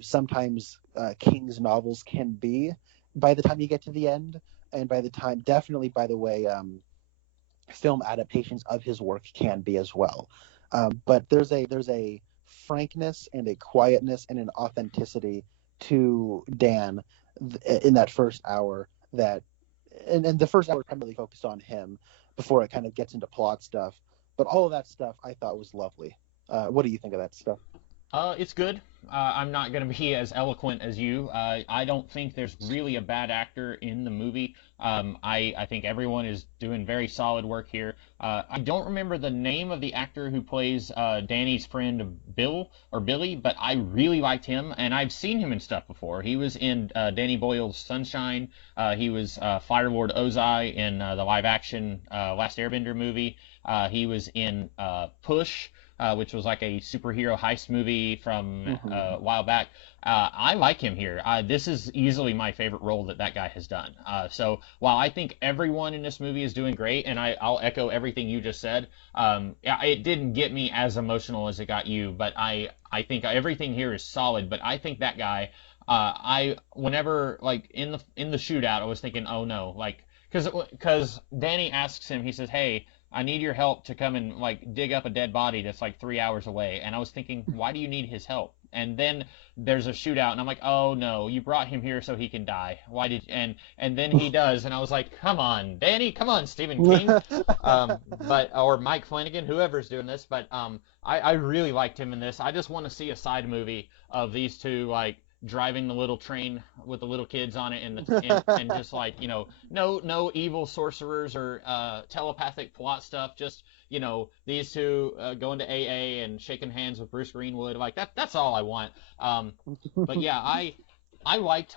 sometimes King's novels can be by the time you get to the end, and definitely by the way film adaptations of his work can be as well. But there's a frankness and a quietness and an authenticity to Dan in that first hour that, and the first hour primarily focused on him before it kind of gets into plot stuff. But all of that stuff I thought was lovely. What do you think of that stuff? It's good. I'm not going to be as eloquent as you. I don't think there's really a bad actor in the movie. I think everyone is doing very solid work here. I don't remember the name of the actor who plays Danny's friend Bill or Billy, but I really liked him, and I've seen him in stuff before. He was in Danny Boyle's Sunshine. He was Firelord Ozai in the live-action Last Airbender movie. He was in Push. Which was like a superhero heist movie from a while back. I like him here. This is easily my favorite role that guy has done. So while I think everyone in this movie is doing great, and I'll echo everything you just said, it didn't get me as emotional as it got you, but I think everything here is solid. But I think that guy, whenever like in the shootout, I was thinking, oh no, like because Danny asks him, he says, hey, I need your help to come and like dig up a dead body that's like 3 hours away. And I was thinking, why do you need his help? And then there's a shootout, and I'm like, oh no, you brought him here so he can die. Why did and then he does, and I was like, come on, Danny, come on, Stephen King, or Mike Flanagan, whoever's doing this. But I really liked him in this. I just want to see a side movie of these two like driving the little train with the little kids on it, and just like, you know, no evil sorcerers or telepathic plot stuff, just, you know, these two going to AA and shaking hands with Bruce Greenwood, like that's all I want. But yeah, I liked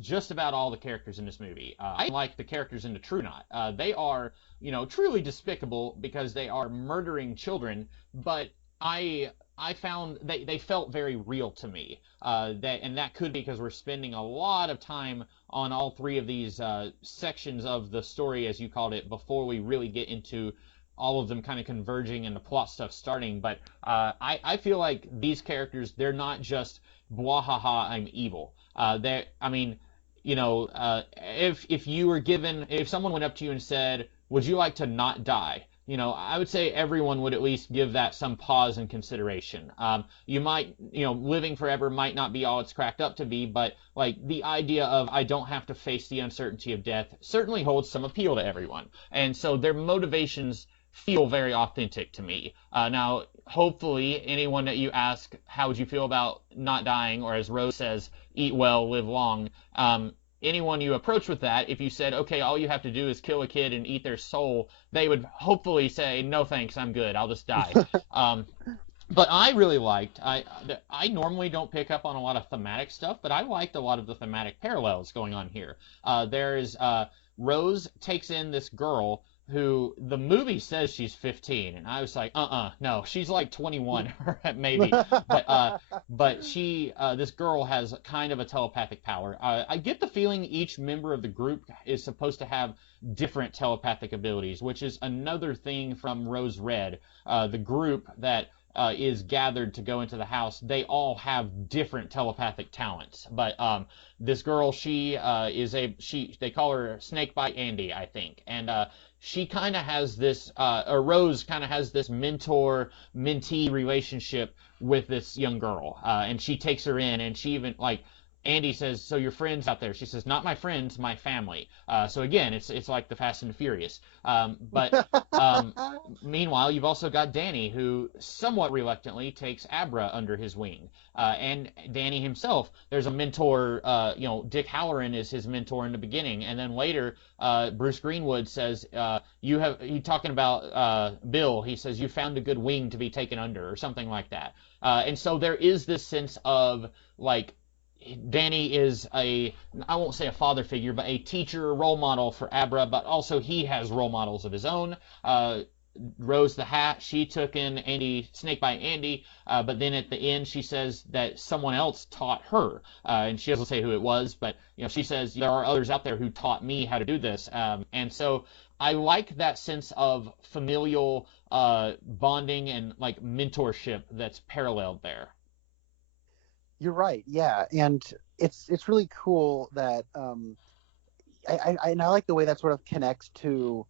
just about all the characters in this movie. I like the characters in the True Knot. They are, you know, truly despicable because they are murdering children, but I found they felt very real to me. That could be because we're spending a lot of time on all three of these sections of the story, as you called it, before we really get into all of them kind of converging and the plot stuff starting. But I feel like these characters, they're not just bwahaha, I'm evil. I mean, you know, if someone went up to you and said, would you like to not die? You know, I would say everyone would at least give that some pause and consideration. You might, you know, living forever might not be all it's cracked up to be, but like the idea of I don't have to face the uncertainty of death certainly holds some appeal to everyone. And so their motivations feel very authentic to me. Now, hopefully, anyone that you ask, how would you feel about not dying, or as Rose says, eat well, live long, anyone you approach with that, if you said, okay, all you have to do is kill a kid and eat their soul, they would hopefully say, no thanks, I'm good, I'll just die. But I really liked, I normally don't pick up on a lot of thematic stuff, but I liked a lot of the thematic parallels going on here. Rose takes in this girl who the movie says she's 15, and I was like, no, she's like 21 maybe, but she this girl has kind of a telepathic power. I get the feeling each member of the group is supposed to have different telepathic abilities, which is another thing from Rose Red. The group that is gathered to go into the house, they all have different telepathic talents, but this girl, they call her Snakebite Andy, I think, and she kind of has this, or Rose kind of has this mentor-mentee relationship with this young girl, and she takes her in, and she even, like, Andy says, so your friends out there? She says, not my friends, my family. So again, it's like the Fast and the Furious. But meanwhile, you've also got Danny, who somewhat reluctantly takes Abra under his wing. And Danny himself, there's a mentor, Dick Halloran is his mentor in the beginning. And then later, Bruce Greenwood says, he talking about Bill, he says, you found a good wing to be taken under, or something like that. And so there is this sense of, like, Danny is I won't say a father figure, but a teacher, role model for Abra, but also he has role models of his own. Rose the Hat, she took in Andy Snakebite Andy, but then at the end she says that someone else taught her, and she doesn't say who it was, but she says there are others out there who taught me how to do this, and so I like that sense of familial bonding and like mentorship that's paralleled there. You're right, yeah, and it's really cool that and I like the way that sort of connects to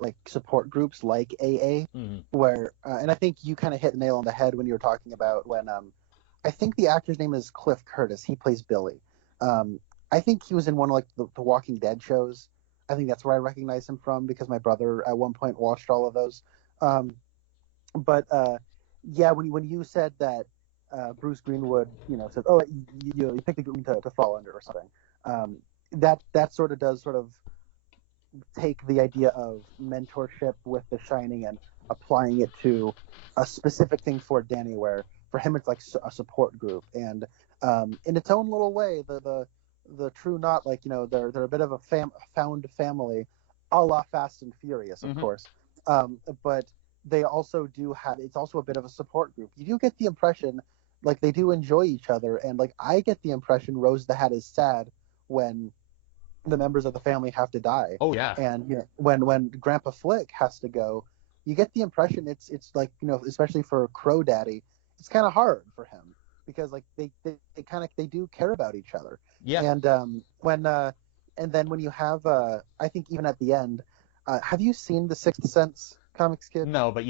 like support groups like AA, Mm-hmm. where and I think you kind of hit the nail on the head when you were talking about when I think the actor's name is Cliff Curtis. He plays Billy. I think he was in one of like the Walking Dead shows. I think that's where I recognize him from because my brother at one point watched all of those. Um, but yeah, when you said that Bruce Greenwood, says, "Oh, you picked a green to fall under" or something, that sort of does sort of take the idea of mentorship with The Shining and applying it to a specific thing for Danny, where for him it's like a support group, and in its own little way, the True Knot, like they're a bit of a found family, a la Fast and Furious, of Mm-hmm. course, but they also do have it's also a bit of a support group. You do get the impression like they do enjoy each other, and like I get the impression Rose the Hat is sad when the members of the family have to die. Oh yeah. And when Grandpa Flick has to go, you get the impression it's like especially for Crow Daddy, it's kind of hard for him because like they kind of they do care about each other. Yeah. And when and then when you have I think even at the end, have you seen the Sixth Sense comics, kid? No, but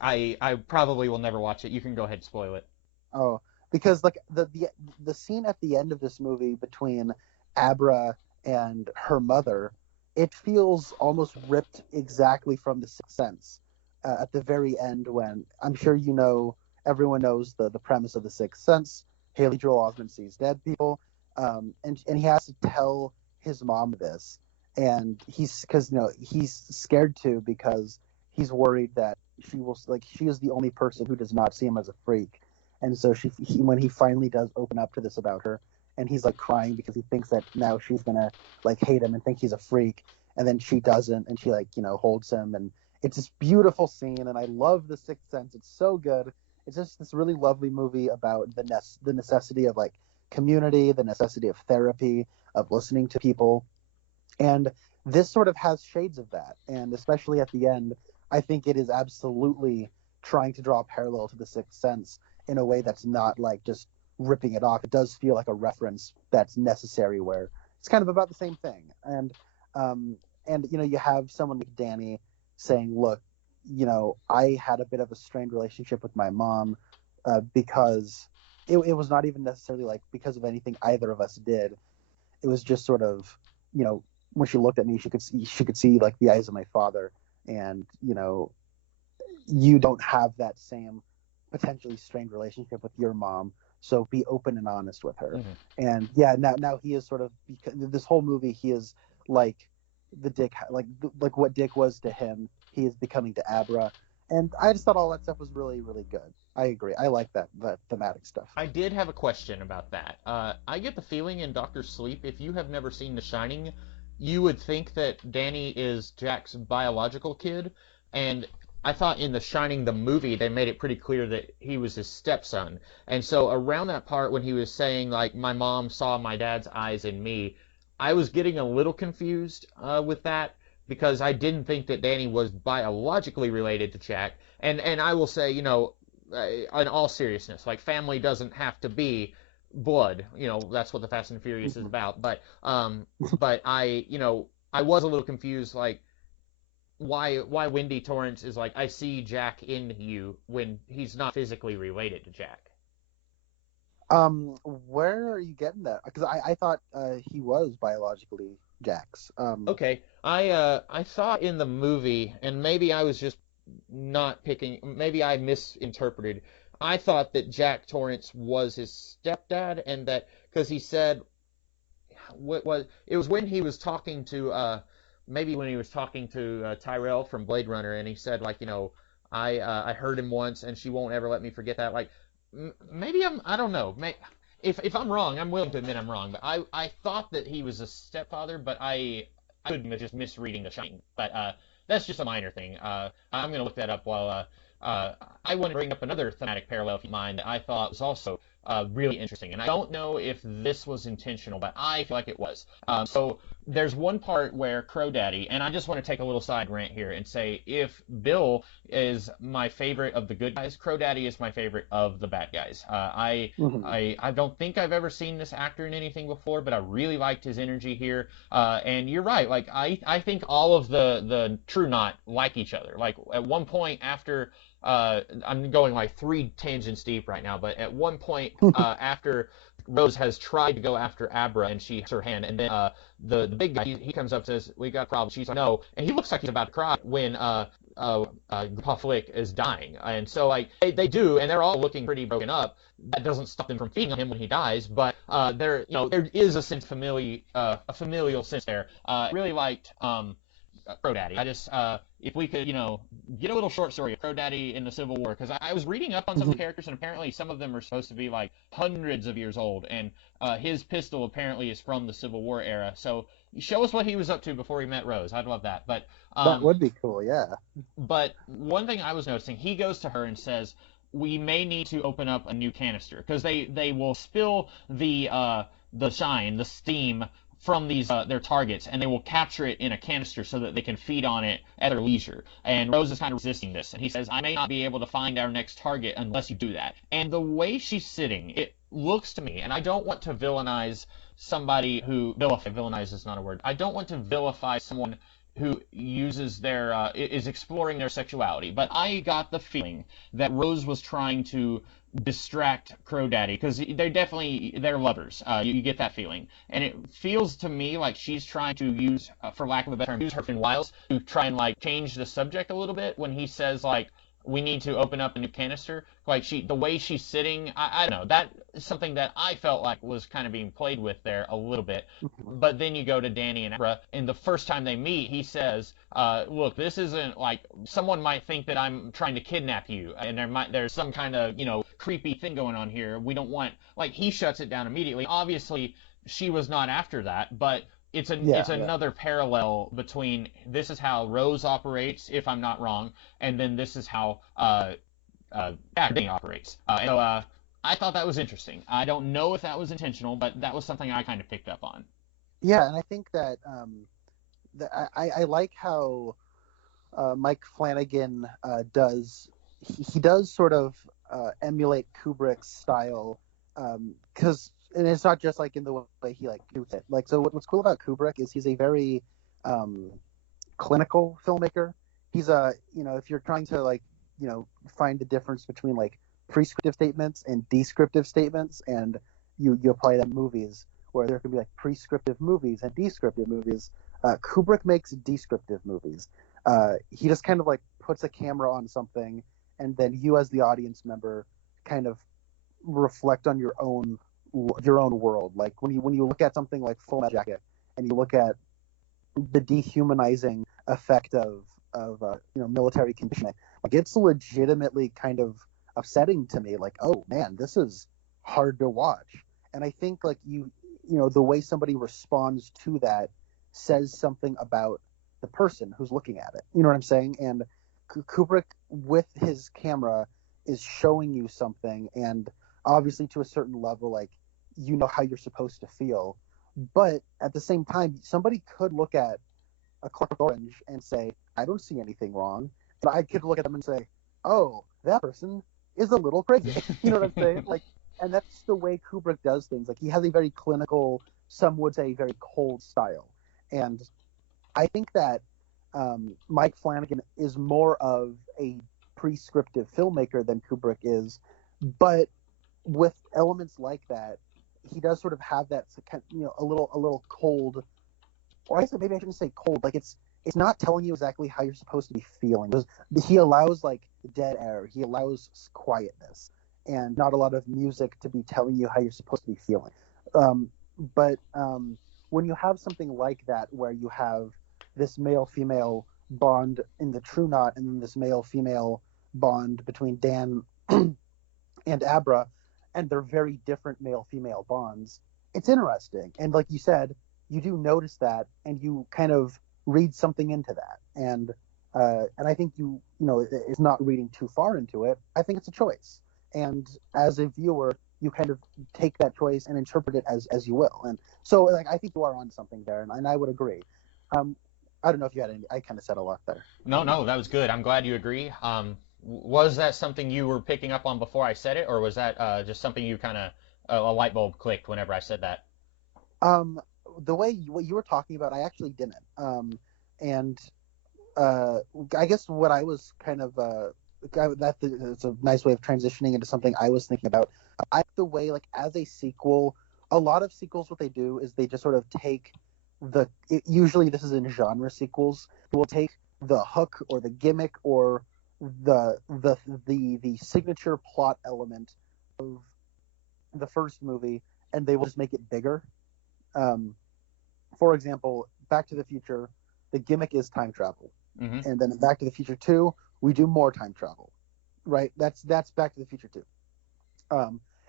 I probably will never watch it. You can go ahead and spoil it. Oh, because like the scene at the end of this movie between Abra and her mother, it feels almost ripped exactly from The Sixth Sense. At the very end, when I'm sure everyone knows the premise of The Sixth Sense. Haley Joel Osment sees dead people, and he has to tell his mom this, and he's scared to because he's worried that she is the only person who does not see him as a freak, and so when he finally does open up to this about her, and he's like crying because he thinks that now she's gonna like hate him and think he's a freak, and then she doesn't, and she holds him, and it's this beautiful scene, and I love The Sixth Sense. It's so good. It's just this really lovely movie about the necessity of like community, the necessity of therapy, of listening to people, and this sort of has shades of that, and especially at the end, I think it is absolutely trying to draw a parallel to The Sixth Sense in a way that's not like just ripping it off. It does feel like a reference that's necessary, where it's kind of about the same thing. And you have someone like Danny saying, "Look, I had a bit of a strained relationship with my mom because it was not even necessarily like because of anything either of us did. It was just sort of, when she looked at me, she could see like the eyes of my father, and you don't have that same potentially strained relationship with your mom, so be open and honest with her." Mm-hmm. And yeah, now he is sort of, this whole movie he is like the Dick, like what Dick was to him, he is becoming to Abra, and I just thought all that stuff was really, really good. I agree. I like that thematic stuff. I did have a question about that. I get the feeling in Doctor Sleep, if you have never seen The Shining, you would think that Danny is Jack's biological kid, and I thought in The Shining, the movie, they made it pretty clear that he was his stepson. And so around that part when he was saying, like, my mom saw my dad's eyes in me, I was getting a little confused with that because I didn't think that Danny was biologically related to Jack. And I will say, in all seriousness, like, family doesn't have to be blood. That's what the Fast and Furious is about. But I was a little confused, like, why Wendy Torrance is like, I see Jack in you when he's not physically related to Jack. Where are you getting that? Because I thought he was biologically Jack's. Okay, I saw in the movie, and maybe I was just not picking, maybe I misinterpreted. I thought that Jack Torrance was his stepdad, and that because he said it was when he was talking to maybe when he was talking to Tyrell from Blade Runner, and he said, like, I heard him once, and she won't ever let me forget that. Like, maybe I don't know. If I'm wrong, I'm willing to admit I'm wrong. But I thought that he was a stepfather, but I could be just misreading The Shining. But that's just a minor thing. I'm gonna look that up while I want to bring up another thematic parallel, if you mind, that I thought was also really interesting. And I don't know if this was intentional, but I feel like it was. So there's one part where Crow Daddy, and I just want to take a little side rant here and say, if Bill is my favorite of the good guys, Crow Daddy is my favorite of the bad guys. I don't think I've ever seen this actor in anything before, but I really liked his energy here. And you're right, like I think all of the True Knot like each other. Like at one point after I'm going like 3 tangents deep right now, but at one point after Rose has tried to go after Abra and she has her hand, and then the big guy, he comes up and says, "We got a problem." She's like, "No," and he looks like he's about to cry when Grandpa Flick is dying, and so like they do, and they're all looking pretty broken up. That doesn't stop them from feeding on him when he dies, but there is a sense a familial sense there. Really liked Crow Daddy. I just if we could, get a little short story of Crow Daddy in the Civil War, because I was reading up on some of the characters, and apparently some of them are supposed to be like hundreds of years old, and his pistol apparently is from the Civil War era. So show us what he was up to before he met Rose. I'd love that. But that would be cool, yeah. But one thing I was noticing, he goes to her and says, "We may need to open up a new canister," because they will spill the shine, the steam from these their targets, and they will capture it in a canister so that they can feed on it at their leisure. And Rose is kind of resisting this, and he says, "I may not be able to find our next target unless you do that." And the way she's sitting, it looks to me, and I don't want to villainize somebody who villainize is not a word. I don't want to vilify someone who uses their is exploring their sexuality, but I got the feeling that Rose was trying to distract Crow Daddy, because they're lovers. You get that feeling, and it feels to me like she's trying to use, for lack of a better term, use her wiles to try and like change the subject a little bit when he says like, "We need to open up a new canister." Like the way she's sitting, I don't know, that is something that I felt like was kind of being played with there a little bit. But then you go to Danny and Abra, and the first time they meet, he says, "Look, this isn't like, someone might think that I'm trying to kidnap you, and there's some kind of creepy thing going on here. We don't want," like, he shuts it down immediately. Obviously, she was not after that, but it's another parallel between this is how Rose operates, if I'm not wrong, and then this is how Danny operates. So I thought that was interesting. I don't know if that was intentional, but that was something I kind of picked up on. Yeah, and I think that I like how Mike Flanagan does. He does sort of emulate Kubrick's style, because. And it's not just like in the way he like shoots it. Like, so what's cool about Kubrick is he's a very clinical filmmaker. He's if you're trying to like find the difference between like prescriptive statements and descriptive statements, and you apply that in movies where there can be like prescriptive movies and descriptive movies. Kubrick makes descriptive movies. He just kind of like puts a camera on something, and then you as the audience member kind of reflect on your own world. Like when you look at something like Full Metal Jacket, and you look at the dehumanizing effect of military conditioning, like, it's legitimately kind of upsetting to me. Like, oh man, this is hard to watch. And I think like the way somebody responds to that says something about the person who's looking at it. You know what I'm saying? And Kubrick with his camera is showing you something, and obviously to a certain level, like, how you're supposed to feel. But at the same time, somebody could look at a Clockwork Orange and say, "I don't see anything wrong." But I could look at them and say, "Oh, that person is a little crazy." You know what I'm saying? Like, and that's the way Kubrick does things. Like, he has a very clinical, some would say very cold style. And I think that Mike Flanagan is more of a prescriptive filmmaker than Kubrick is. But with elements like that, he does sort of have that, a little cold, or I guess maybe I shouldn't say cold. Like, it's not telling you exactly how you're supposed to be feeling. He allows like dead air. He allows quietness and not a lot of music to be telling you how you're supposed to be feeling. But when you have something like that, where you have this male-female bond in the True Knot, and then this male-female bond between Dan and Abra, and they're very different male-female bonds, it's interesting. And like you said, you do notice that, and you kind of read something into that. And And I think it's not reading too far into it. I think it's a choice, and as a viewer, you kind of take that choice and interpret it as you will. And so, like, I think you are on something there, and I would agree. Um, I don't know if you had any. I kind of said a lot there. No, that was good. I'm glad you agree. Was that something you were picking up on before I said it, or was that just something you kind of a light bulb clicked whenever I said that? Um, the way what you were talking about, I actually didn't. And uh, I guess what I was kind of it's a nice way of transitioning into something I was thinking about. I like the way, like, as a sequel, a lot of sequels, what they do is they just sort of take usually this is in genre sequels, will take the hook or the gimmick or the signature plot element of the first movie, and they will just make it bigger. Um, for example, Back to the Future, the gimmick is time travel, Hmm. and then in Back to the Future 2, we do more time travel, right? That's Back to the Future 2.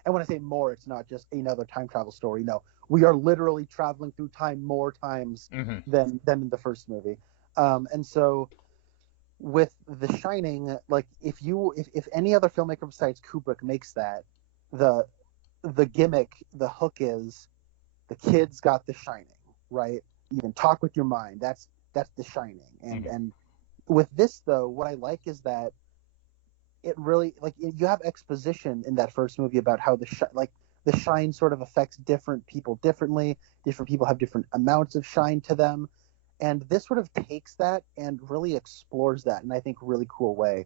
And when I say more, it's not just another time travel story. No, we are literally traveling through time more times Hmm. than in the first movie. And so with The Shining, like, if any other filmmaker besides Kubrick makes that, the the gimmick, the hook is the kids got The Shining, right? You can talk with your mind. That's The Shining. And Hmm. and with this, though, what I like is that it really, like, you have exposition in that first movie about how the shine sort of affects different people differently. Different people have different amounts of shine to them, and this sort of takes that and really explores that in, I think, really cool way.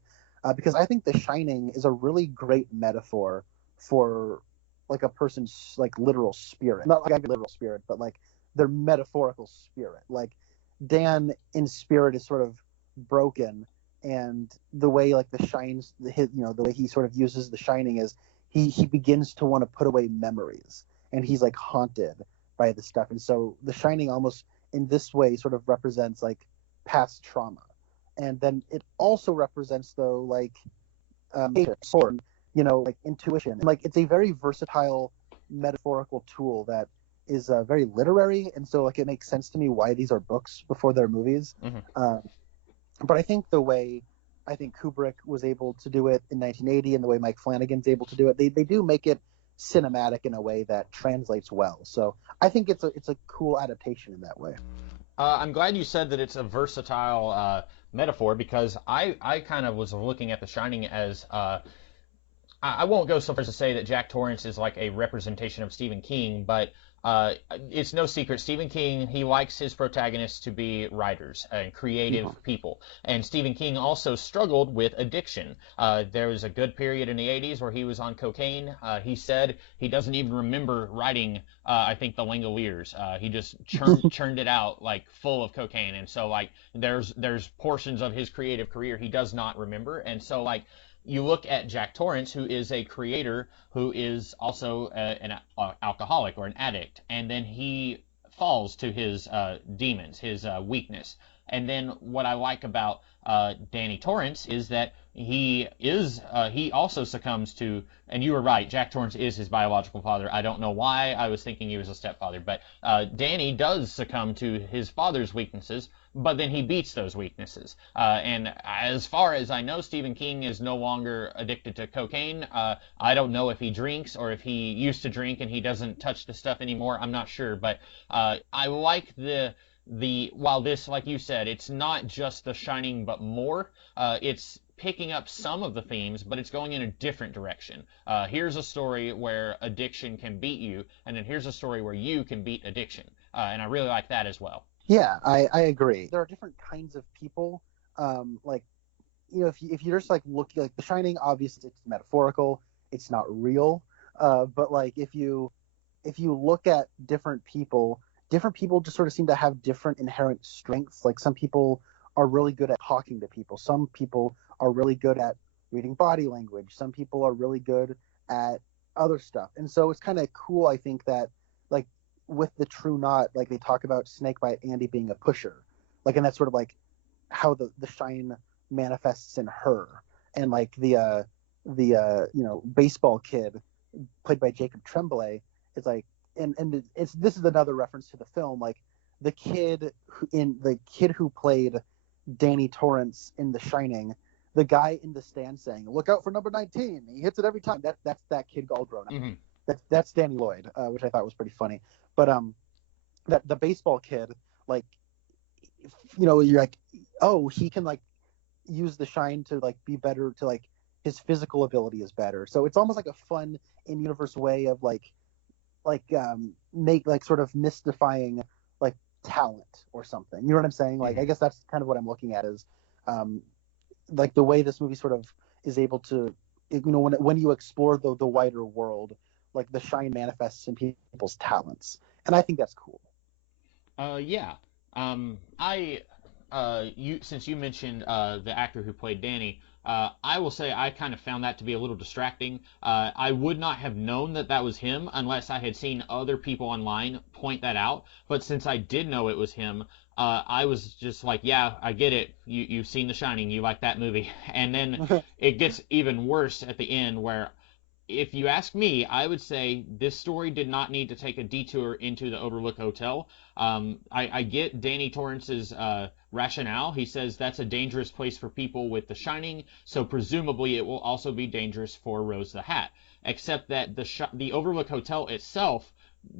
Because I think The Shining is a really great metaphor for, like, a person's, like, literal spirit, not like a literal spirit, but like their metaphorical spirit. Like, Dan in spirit is sort of broken, and the way, like, the way he sort of uses the shining is he begins to want to put away memories, and he's like haunted by this stuff. And so the shining almost in this way sort of represents, like, past trauma, and then it also represents, though, like, or, like, intuition. Like, it's a very versatile metaphorical tool that is very literary, and so, like, it makes sense to me why these are books before they're movies. Hmm. uh, but I think the way I think Kubrick was able to do it in 1980 and the way Mike Flanagan's able to do it, they do make it cinematic in a way that translates well. So I think it's a cool adaptation in that way. I'm glad you said that it's a versatile metaphor because I kind of was looking at The Shining as I won't go so far as to say that Jack Torrance is like a representation of Stephen King, but it's no secret Stephen King, he likes his protagonists to be writers and creative Mhm. people. And Stephen King also struggled with addiction. There was a good period in the 80s where he was on cocaine. He said he doesn't even remember writing, I think, The Langoliers. He just churned it out like full of cocaine. And so, like, there's portions of his creative career he does not remember. And so, like, you look at Jack Torrance, who is a creator who is also an alcoholic or an addict, and then he falls to his demons, his weakness. And then what I like about Danny Torrance is that he also succumbs to, and you were right, Jack Torrance is his biological father. I don't know why I was thinking he was a stepfather, but Danny does succumb to his father's weaknesses, but then he beats those weaknesses. And as far as I know, Stephen King is no longer addicted to cocaine. I don't know if he drinks or if he used to drink and he doesn't touch the stuff anymore. I'm not sure, but I like the while this, like you said, it's not just The Shining, but more. It's picking up some of the themes, but it's going in a different direction. Here's a story where addiction can beat you, and then here's a story where you can beat addiction. And I really like that as well. Yeah, I agree. There are different kinds of people. Like, if you're just, like, looking, like, The Shining, obviously it's metaphorical, it's not real. But, like, if you look at different people just sort of seem to have different inherent strengths. Like, some people are really good at talking to people. Some people are really good at reading body language. Some people are really good at other stuff. And so it's kind of cool, I think, that, like, with the True Knot, like, they talk about Snakebite Andy being a pusher. Like, and that's sort of like how the shine manifests in her. And, like, the baseball kid played by Jacob Tremblay is like, and this is another reference to the film, like, the kid who played Danny Torrance in The Shining, the guy in the stand saying, "Look out for number 19. He hits it every time." That's that kid all grown up. Mm-hmm. That's Danny Lloyd, which I thought was pretty funny. But that the baseball kid, like, you're like, oh, he can like use the shine to like be better, to like his physical ability is better. So it's almost like a fun in universe way of make like sort of mystifying like talent or something. You know what I'm saying? Like, I guess that's kind of what I'm looking at is like the way this movie sort of is able to, when you explore the wider world, like the shine manifests in people's talents, and I think that's cool. Yeah. Since you mentioned the actor who played Danny, I will say I kind of found that to be a little distracting. I would not have known that that was him unless I had seen other people online point that out. But since I did know it was him, I was just like, yeah, I get it. You've seen The Shining. You like that movie. And then it gets even worse at the end where, if you ask me, I would say this story did not need to take a detour into the Overlook Hotel. I get Danny Torrance's rationale. He says that's a dangerous place for people with The Shining, so presumably it will also be dangerous for Rose the Hat. Except that the Overlook Hotel itself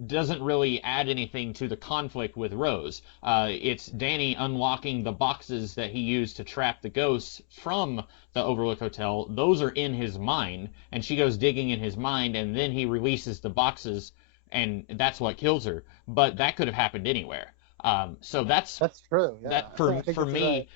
doesn't really add anything to the conflict with Rose. It's Danny unlocking the boxes that he used to trap the ghosts from the Overlook Hotel. Those are in his mind, and she goes digging in his mind, and then he releases the boxes, and that's what kills her. But that could have happened anywhere. So that's true. Yeah. That for me.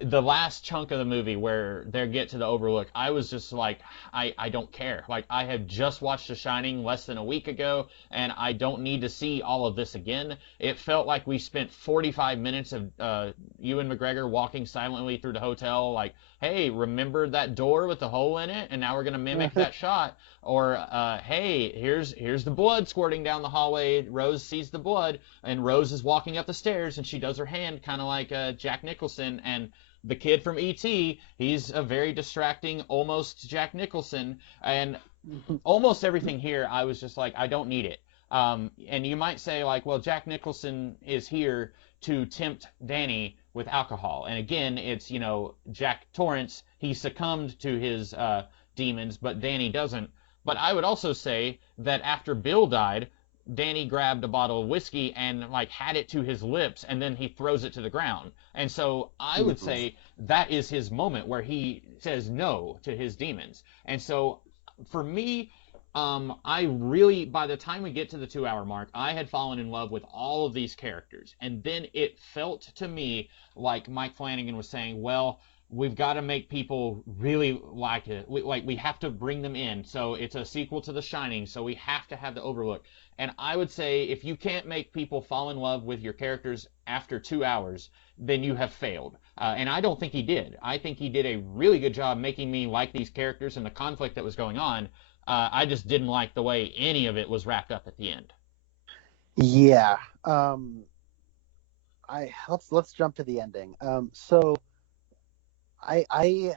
The last chunk of the movie where they get to the Overlook, I was just like, I don't care. Like, I had just watched The Shining less than a week ago, and I don't need to see all of this again. It felt like we spent 45 minutes of Ewan McGregor walking silently through the hotel, like, hey, remember that door with the hole in it? And now we're going to mimic that shot. Or, hey, here's the blood squirting down the hallway. Rose sees the blood, and Rose is walking up the stairs, and she does her hand kind of like Jack Nicholson. And the kid from E.T., he's a very distracting, almost Jack Nicholson. And almost everything here, I was just like, I don't need it. And you might say, like, well, Jack Nicholson is here to tempt Danny with alcohol. And again, it's, Jack Torrance, he succumbed to his demons, but Danny doesn't. But I would also say that after Bill died, Danny grabbed a bottle of whiskey and like had it to his lips, and then he throws it to the ground. And so I would say that is his moment where he says no to his demons. And so for me, I really, by the time we get to the 2-hour mark, I had fallen in love with all of these characters. And then it felt to me like Mike Flanagan was saying, well, we've got to make people really like it. We have to bring them in. So it's a sequel to The Shining, so we have to have the Overlook. And I would say if you can't make people fall in love with your characters after 2 hours, then you have failed. And I don't think he did. I think he did a really good job making me like these characters and the conflict that was going on. I just didn't like the way any of it was wrapped up at the end. Yeah. Let's jump to the ending. So I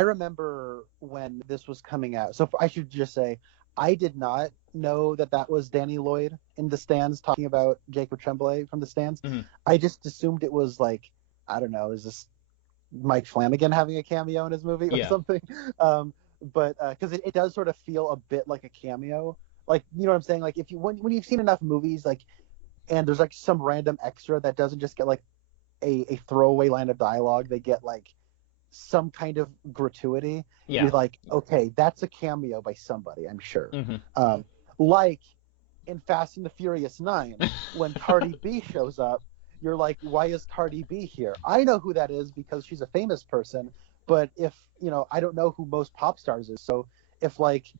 remember when this was coming out. So I should just say, I did not know that was Danny Lloyd in the stands talking about Jacob Tremblay from the stands. Mm-hmm. I just assumed it was like, I don't know, is this Mike Flanagan having a cameo in his movie or something? But because it does sort of feel a bit like a cameo. Like, you know what I'm saying? Like, if you when you've seen enough movies, like, and there's like some random extra that doesn't just get like a throwaway line of dialogue, they get like some kind of gratuity. You're like, okay, that's a cameo by somebody, I'm sure. Mm-hmm. Like in Fast and the Furious 9, when Cardi B shows up, you're like, why is Cardi B here? I know who that is because she's a famous person, but if, I don't know who most pop stars is. So if like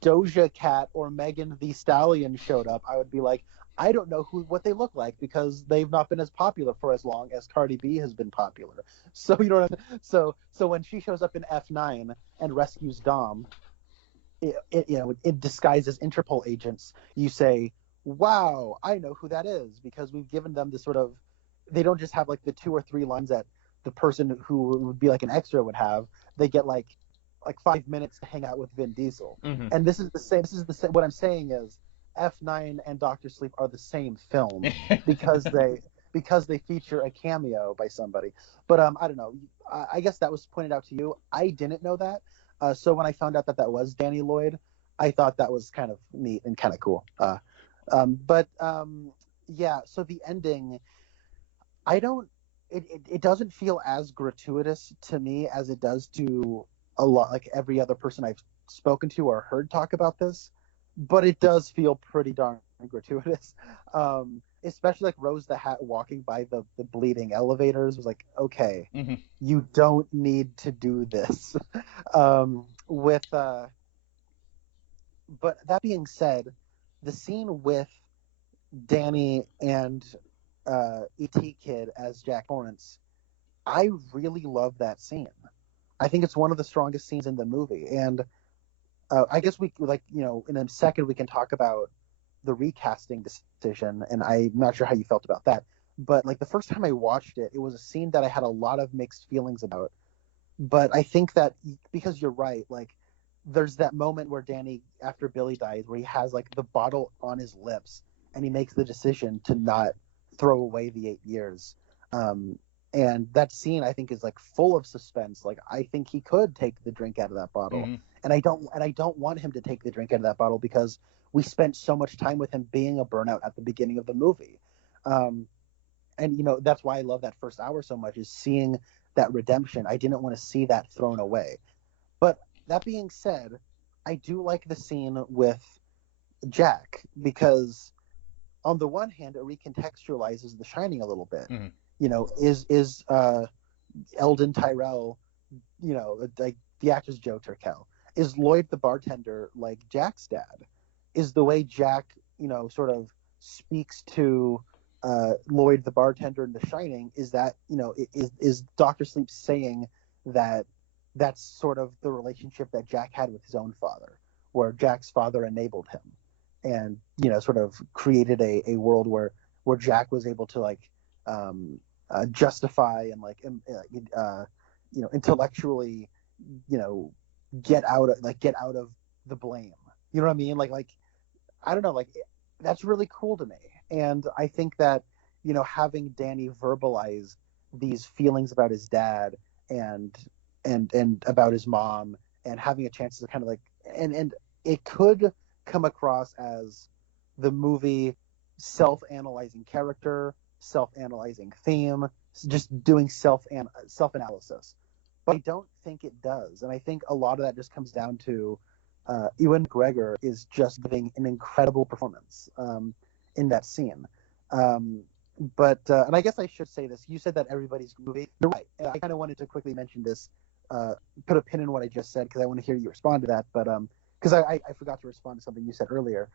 Doja Cat or Megan Thee Stallion showed up, I would be like, I don't know what they look like because they've not been as popular for as long as Cardi B has been popular. So you know what I mean? So when she shows up in F9 and rescues Dom, it disguises Interpol agents, you say, wow, I know who that is, because we've given them this sort of, they don't just have like the 2 or 3 lines that the person who would be like an extra would have. They get like 5 minutes to hang out with Vin Diesel. Mm-hmm. And this is the same. What I'm saying is F9 and Dr. Sleep are the same film because because they feature a cameo by somebody. But I don't know. I guess that was pointed out to you. I didn't know that. So when I found out that that was Danny Lloyd, I thought that was kind of neat and kind of cool. But yeah, so the ending, I don't. It doesn't feel as gratuitous to me as it does to a lot, like every other person I've spoken to or heard talk about this. But it does feel pretty darn gratuitous. Especially like Rose the Hat walking by the bleeding elevators was like, okay, Mm-hmm. you don't need to do this. With But that being said, the scene with Danny and ET Kid as Jack Torrance, I really love that scene. I think it's one of the strongest scenes in the movie, and I guess we like in a second we can talk about the recasting decision, and I'm not sure how you felt about that. But like the first time I watched it, it was a scene that I had a lot of mixed feelings about. But I think that because you're right, like there's that moment where Danny, after Billy dies, where he has like the bottle on his lips, and he makes the decision to not throw away the 8 years. And that scene I think is like full of suspense. Like I think he could take the drink out of that bottle, Mm-hmm. and I don't want him to take the drink out of that bottle because we spent so much time with him being a burnout at the beginning of the movie. And that's why I love that first hour so much, is seeing that redemption. I didn't want to see that thrown away. But that being said, I do like the scene with Jack because on the one hand it recontextualizes The Shining a little bit. Mm-hmm. Is Eldon Tyrell, like the actor's Joe Turkel, is Lloyd the bartender like Jack's dad? Is the way Jack sort of speaks to Lloyd the bartender in The Shining, is that is Dr. Sleep saying that that's sort of the relationship that Jack had with his own father, where Jack's father enabled him and sort of created a world where Jack was able to like justify and like intellectually get out of the blame. You know what I mean? Like I don't know, like that's really cool to me. And I think that having Danny verbalize these feelings about his dad and about his mom, and having a chance to kind of like and it could come across as the movie self-analyzing character, self-analyzing theme, just doing self-analysis. But I don't think it does, and I think a lot of that just comes down to Ewan McGregor is just giving an incredible performance in that scene. But and I guess I should say this. You said that everybody's movie. You're right. I kind of wanted to quickly mention this, put a pin in what I just said because I want to hear you respond to that. But because I forgot to respond to something you said earlier.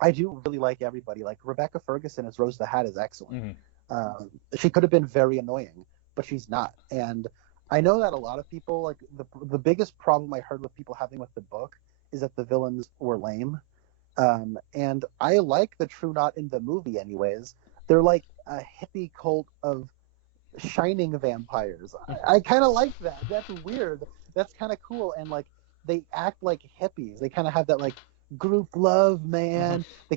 I do really like everybody. Like Rebecca Ferguson as Rose the Hat is excellent. Mm-hmm. She could have been very annoying, but she's not. And I know that a lot of people, like the biggest problem I heard with people having with the book is that the villains were lame. And I like the True Knot in the movie anyways. They're like a hippie cult of shining vampires. I kind of like that. That's weird. That's kind of cool. And like they act like hippies. They kind of have that like group love, man. They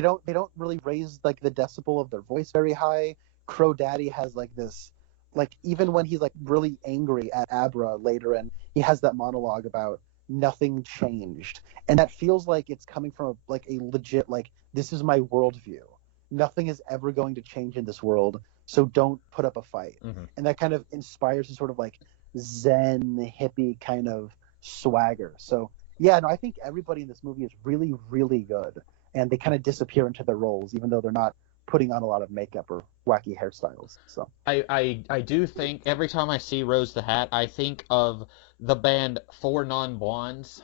don't really raise like the decibel of their voice very high. Crow Daddy has like this, like even when he's like really angry at Abra later, and he has that monologue about nothing changed, and that feels like it's coming from like a legit, like, this is my worldview. Nothing is ever going to change in this world, so don't put up a fight. Mm-hmm. And that kind of inspires a sort of like zen hippie kind of swagger. So yeah, no, I think everybody in this movie is really, really good, and they kind of disappear into their roles, even though they're not putting on a lot of makeup or wacky hairstyles. So I do think every time I see Rose the Hat, I think of the band Four Non Blondes,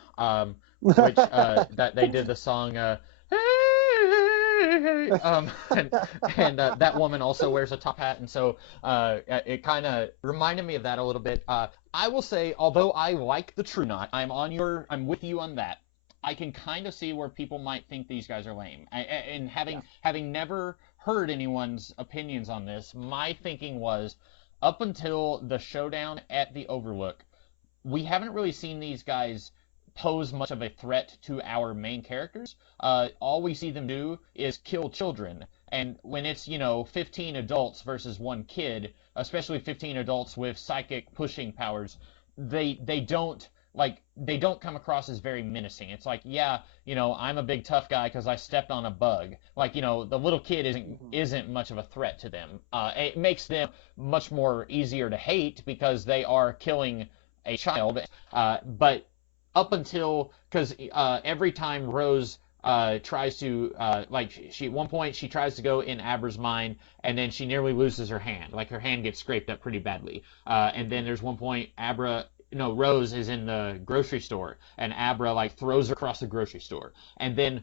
which that they did the song and that woman also wears a top hat, and so it kind of reminded me of that a little bit. I will say, although I like the True Knot, I'm with you on that. I can kind of see where people might think these guys are lame. And having never heard anyone's opinions on this, my thinking was, up until the showdown at the Overlook, we haven't really seen these guys pose much of a threat to our main characters. All we see them do is kill children. And when it's, 15 adults versus one kid, especially 15 adults with psychic pushing powers, they don't come across as very menacing. It's like, yeah, I'm a big tough guy because I stepped on a bug. Like, the little kid isn't much of a threat to them. It makes them much more easier to hate because they are killing a child. But up until, because every time Rose tries to she at one point she tries to go in Abra's mind, and then she nearly loses her hand. Like her hand gets scraped up pretty badly. And then there's one point Rose is in the grocery store, and Abra like throws her across the grocery store, and then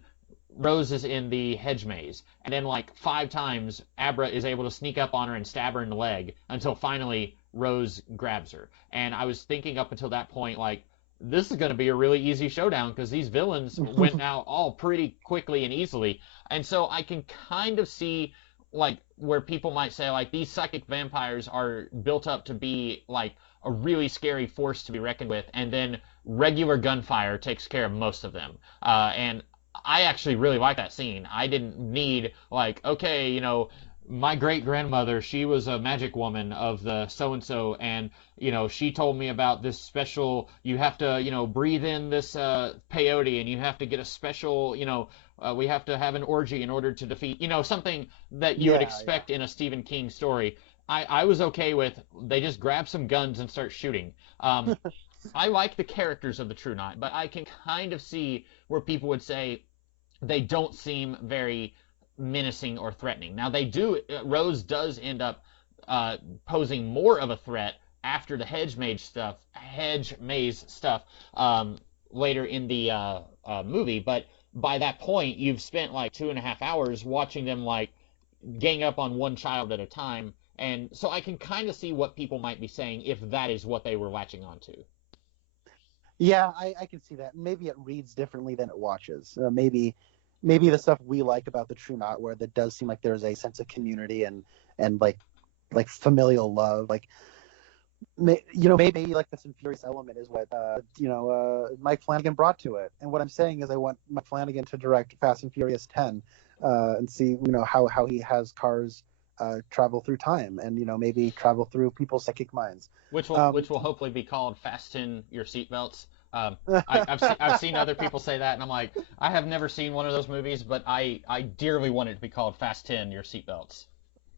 Rose is in the hedge maze, and then like 5 times Abra is able to sneak up on her and stab her in the leg until finally Rose grabs her. And I was thinking up until that point, like, this is going to be a really easy showdown because these villains went out all pretty quickly and easily. And so I can kind of see like where people might say like these psychic vampires are built up to be like a really scary force to be reckoned with, and then regular gunfire takes care of most of them. And I actually really like that scene. I didn't need like, okay, my great grandmother, she was a magic woman of the so and so, and she told me about this special. You have to breathe in this peyote, and you have to get a special. We have to have an orgy in order to defeat. Something that you would expect in a Stephen King story. I was okay with they just grab some guns and start shooting. I like the characters of the True Knot, but I can kind of see where people would say they don't seem very menacing or threatening. Now Rose does end up posing more of a threat after the hedge maze stuff later in the movie, but by that point you've spent like 2.5 hours watching them like gang up on one child at a time. And so I can kind of see what people might be saying if that is what they were latching onto. Yeah, I can see that. Maybe it reads differently than it watches. Maybe the stuff we like about the True Knot, where that does seem like there's a sense of community and like familial love. Like, maybe like this Furious element is what Mike Flanagan brought to it. And what I'm saying is I want Mike Flanagan to direct Fast and Furious 10 and see how he has cars travel through time and maybe travel through people's psychic minds, which will hopefully be called Fasten Your Seatbelts. I've seen other people say that, and I'm like, I have never seen one of those movies, but I dearly want it to be called Fasten Your Seatbelts.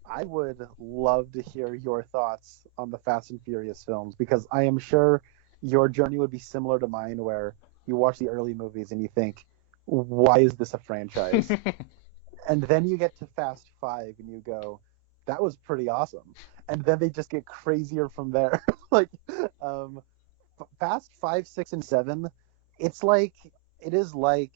I would love to hear your thoughts on the Fast and Furious films, because I am sure your journey would be similar to mine, where you watch the early movies and you think, why is this a franchise? And then you get to Fast 5 and you go, that was pretty awesome. And then they just get crazier from there. Like, Fast 5, 6, and 7, it is like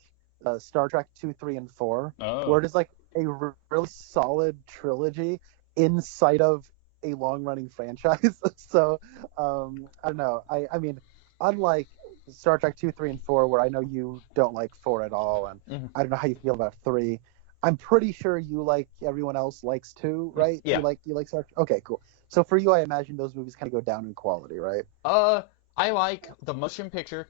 Star Trek 2, 3, and 4, where it is like a really solid trilogy inside of a long-running franchise. So, I don't know. I mean, unlike Star Trek 2, 3, and 4, where I know you don't like 4 at all, and I don't know how you feel about 3. I'm pretty sure you, like everyone else, likes 2, right? Yeah. You like Star Trek? Okay, cool. So for you, I imagine those movies kind of go down in quality, right? I like the motion picture.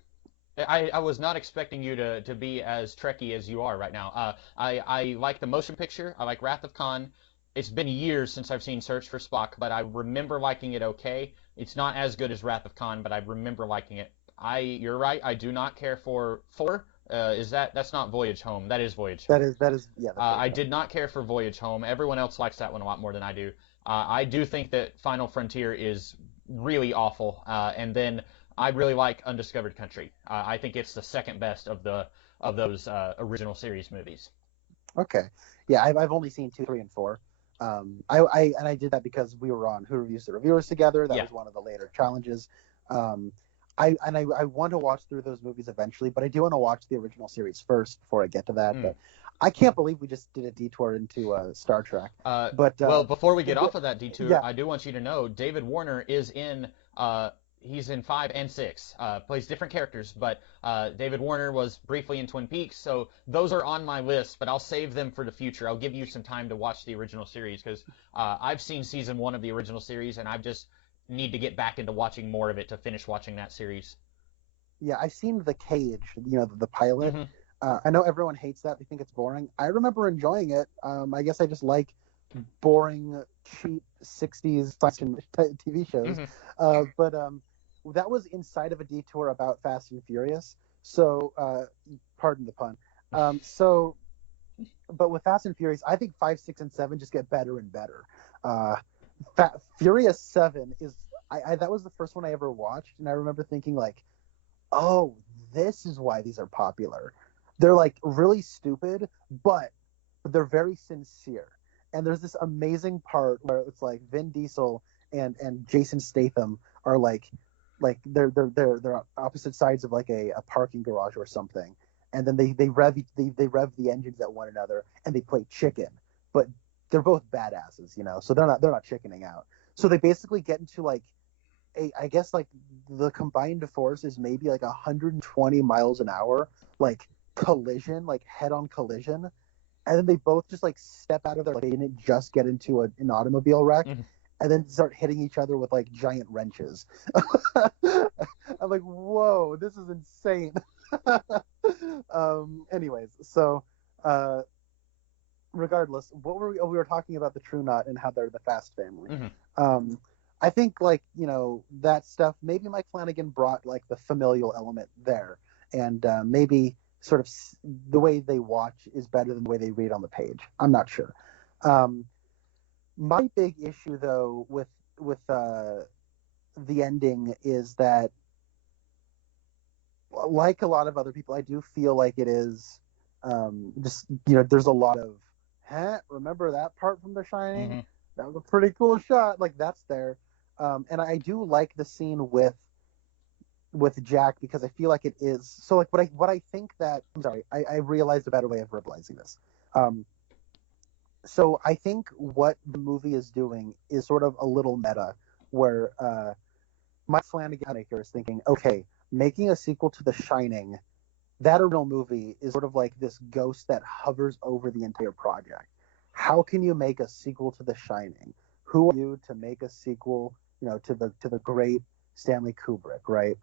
I was not expecting you to be as Trekkie as you are right now. I like the motion picture. I like Wrath of Khan. It's been years since I've seen Search for Spock, but I remember liking it okay. It's not as good as Wrath of Khan, but I remember liking it. You're right. I do not care for 4. That's not Voyage Home. That is Voyage Home. That is yeah. I did not care for Voyage Home. Everyone else likes that one a lot more than I do. I do think that Final Frontier is really awful. And then I really like Undiscovered Country. I think it's the second best of those original series movies. Okay. Yeah, I've only seen 2, 3, and 4. I did that because we were on Who Reviews the Reviewers together. That was one of the later challenges. I want to watch through those movies eventually, but I do want to watch the original series first before I get to that. But I can't believe we just did a detour into Star Trek. Well, before we get off of that detour, I do want you to know David Warner is in. He's in 5 and 6. Plays different characters, but David Warner was briefly in Twin Peaks, so those are on my list. But I'll save them for the future. I'll give you some time to watch the original series because I've seen season 1 of the original series, and I've just need to get back into watching more of it to finish watching that series. Yeah, I've seen The Cage, the pilot. I know everyone hates that; they think it's boring. I remember enjoying it. I guess I just like boring, cheap '60s science fiction TV shows. Hmm. But that was inside of a detour about Fast and Furious. So, pardon the pun. So, but with Fast and Furious, I think 5, 6, and 7 just get better and better. Uh, Furious 7 is that was the first one I ever watched, and I remember thinking like, oh, this is why these are popular. They're like really stupid, but they're very sincere. And there's this amazing part where it's like Vin Diesel and Jason Statham are they're opposite sides of like a parking garage or something, and then they rev the engines at one another and they play chicken, but they're both badasses, so they're not chickening out. So they basically get into like I guess like the combined force is maybe like 120 miles an hour, like collision, like head-on collision, and then they both just like step out of their lane and just get into an automobile wreck, Hmm. and then start hitting each other with like giant wrenches. I'm like, whoa, this is insane. Anyways, so uh, regardless, we were talking about the True Knot and how they're the Fast family. Hmm. Um, I think like that stuff. Maybe Mike Flanagan brought like the familial element there, and maybe sort of the way they watch is better than the way they read on the page. I'm not sure. Um, my big issue though with the ending is that, like a lot of other people, I do feel like it is just there's a lot of remember that part from The Shining? Hmm. That was a pretty cool shot. Like that's there, and I do like the scene with Jack because I feel like it is so like what I think that I'm sorry I realized a better way of verbalizing this. So I think what the movie is doing is sort of a little meta, where Mike Flanagan here is thinking, okay, making a sequel to The Shining, that original movie is sort of like this ghost that hovers over the entire project. How can you make a sequel to The Shining? Who are you to make a sequel, to the great Stanley Kubrick, right?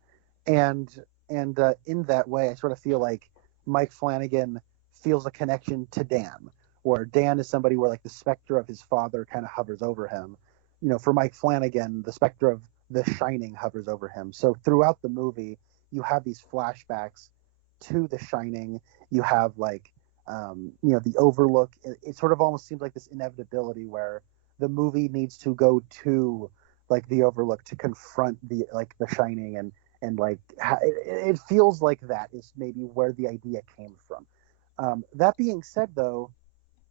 And in that way, I sort of feel like Mike Flanagan feels a connection to Dan, where Dan is somebody where like the specter of his father kind of hovers over him. For Mike Flanagan, the specter of The Shining hovers over him. So throughout the movie, you have these flashbacks to The Shining. You have like the Overlook. It sort of almost seems like this inevitability where the movie needs to go to like the Overlook to confront the Shining, and like it feels like that is maybe where the idea came from. That being said, though,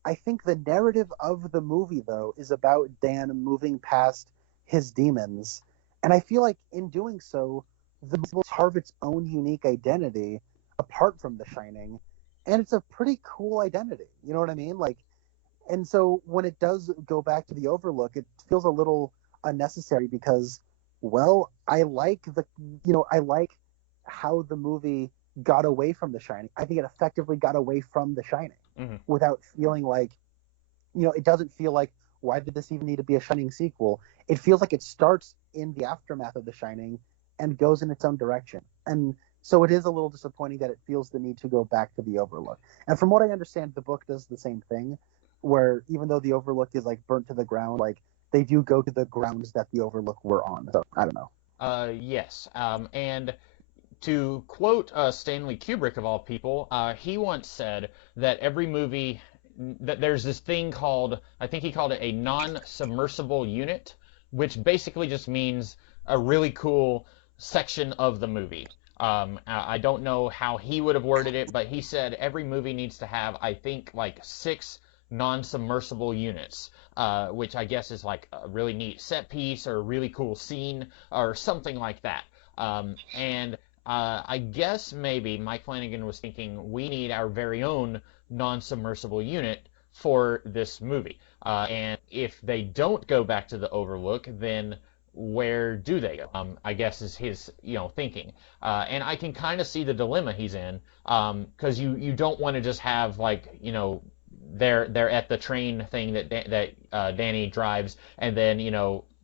I think the narrative of the movie though is about Dan moving past his demons, and I feel like in doing so, the movie will carve its own unique identity apart from The Shining, and it's a pretty cool identity. You know what I mean? Like, and so when it does go back to the Overlook, it feels a little unnecessary because, well, I like how the movie got away from The Shining. I think it effectively got away from The Shining Hmm. without feeling like, it doesn't feel like, why did this even need to be a Shining sequel? It feels like it starts in the aftermath of The Shining and goes in its own direction. And so it is a little disappointing that it feels the need to go back to the Overlook. And from what I understand, the book does the same thing, where even though the Overlook is like burnt to the ground, like they do go to the grounds that the Overlook were on. So I don't know. Yes. And to quote Stanley Kubrick of all people, he once said that every movie that there's this thing called, I think he called it a non-submersible unit, which basically just means a really cool section of the movie. I don't know how he would have worded it, but he said every movie needs to have, I think, like 6 non-submersible units, which I guess is like a really neat set piece or a really cool scene or something like that. And I guess maybe Mike Flanagan was thinking we need our very own non-submersible unit for this movie. And if they don't go back to the Overlook, then where do they go? I guess is his thinking. And I can kind of see the dilemma he's in, because you don't want to just have like they're at the train thing that Danny drives, and then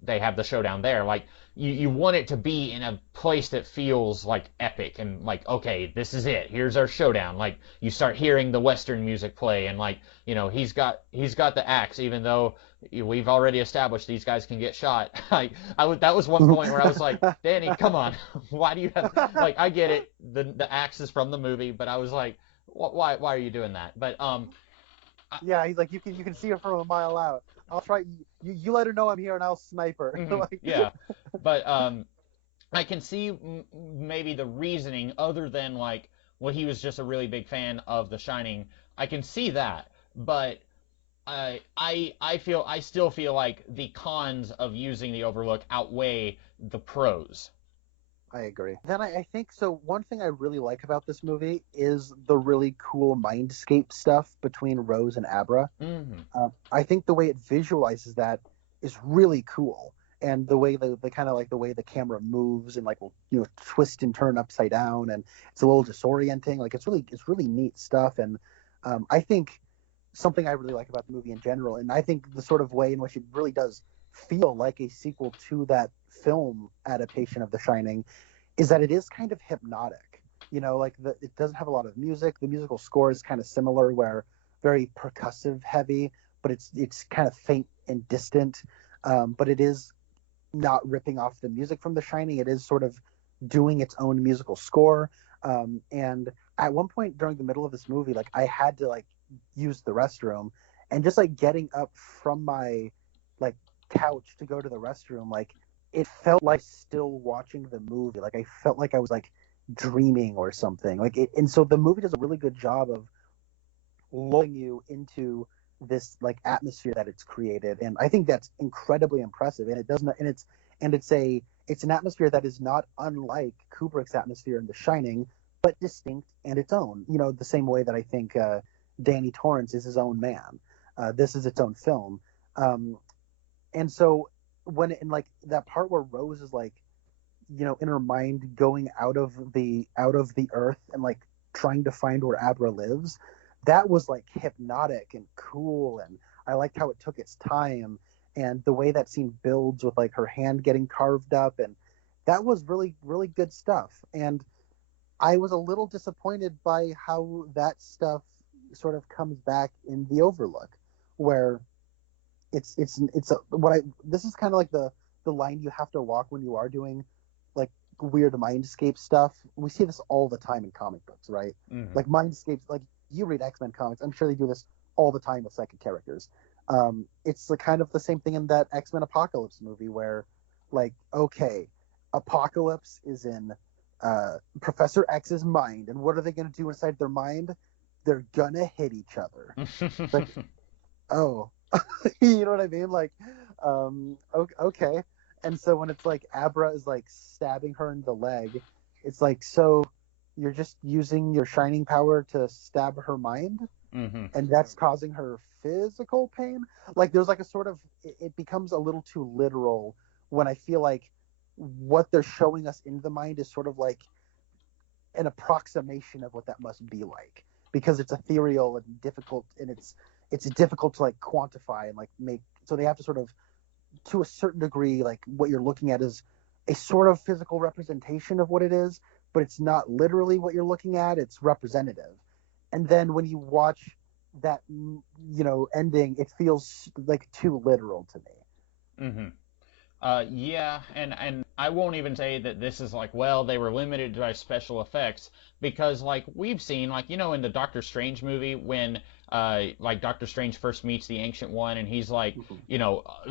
they have the showdown there. Like you want it to be in a place that feels like epic and like, okay, this is it. Here's our showdown. Like you start hearing the Western music play and like, he's got the axe, even though we've already established these guys can get shot. That was one point where I was like, Danny, come on. Why do you have, like, I get it. The axe is from the movie, but I was like, why are you doing that? But, yeah, he's like, you can see her from a mile out. I'll try. You let her know I'm here, and I'll snipe her. Like, yeah, but I can see maybe the reasoning other than like, well, he was just a really big fan of The Shining. I can see that, but I still feel like the cons of using the Overlook outweigh the pros. I agree. Then I think so. One thing I really like about this movie is the really cool mindscape stuff between Rose and Abra. I think the way it visualizes that is really cool, and the way the kind of like the way the camera moves and like will twist and turn upside down, and it's a little disorienting. Like it's really neat stuff, and I think something I really like about the movie in general, and I think the sort of way in which it really does feel like a sequel to that film adaptation of The Shining is that it is kind of hypnotic. Like it doesn't have a lot of music. The musical score is kind of similar, where very percussive heavy, but it's kind of faint and distant. But it is not ripping off the music from The Shining. It is sort of doing its own musical score. And at one point during the middle of this movie, like I had to like use the restroom, and just like getting up from my like couch to go to the restroom, like it felt like still watching the movie. Like I felt like I was like dreaming or something. And so the movie does a really good job of lulling you into this like atmosphere that it's created, and I think that's incredibly impressive. And it doesn't, and it's an atmosphere that is not unlike Kubrick's atmosphere in The Shining, but distinct and its own. The same way that I think Danny Torrance is his own man. This is its own film. And so when in like that part where Rose is like, in her mind going out of the earth and like trying to find where Abra lives, that was like hypnotic and cool, and I liked how it took its time and the way that scene builds with like her hand getting carved up, and that was really, really good stuff. And I was a little disappointed by how that stuff sort of comes back in The Overlook, where this is kind of like the line you have to walk when you are doing like weird mindscape stuff. We see this all the time in comic books, right? Like mindscapes, like you read X-Men comics, I'm sure they do this all the time with psychic characters. It's kind of the same thing in that X-Men Apocalypse movie where, like, okay, Apocalypse is in Professor X's mind, and what are they going to do inside their mind? They're gonna hit each other. Like, oh, you know what I mean? Like, okay. And so when it's like Abra is like stabbing her in the leg, it's like, so you're just using your shining power to stab her mind, and that's causing her physical pain. Like there's like a sort of, it becomes a little too literal when I feel like what they're showing us in the mind is sort of like an approximation of what that must be like, because it's ethereal and difficult, and it's difficult to like quantify and like make, so they have to sort of, to a certain degree, like what you're looking at is a sort of physical representation of what it is, but it's not literally what you're looking at, it's representative. And then when you watch that, ending, it feels like too literal to me. Yeah, and I won't even say that this is like, well, they were limited by special effects, because like we've seen, like, in the Doctor Strange movie when like Doctor Strange first meets the Ancient One, and he's like,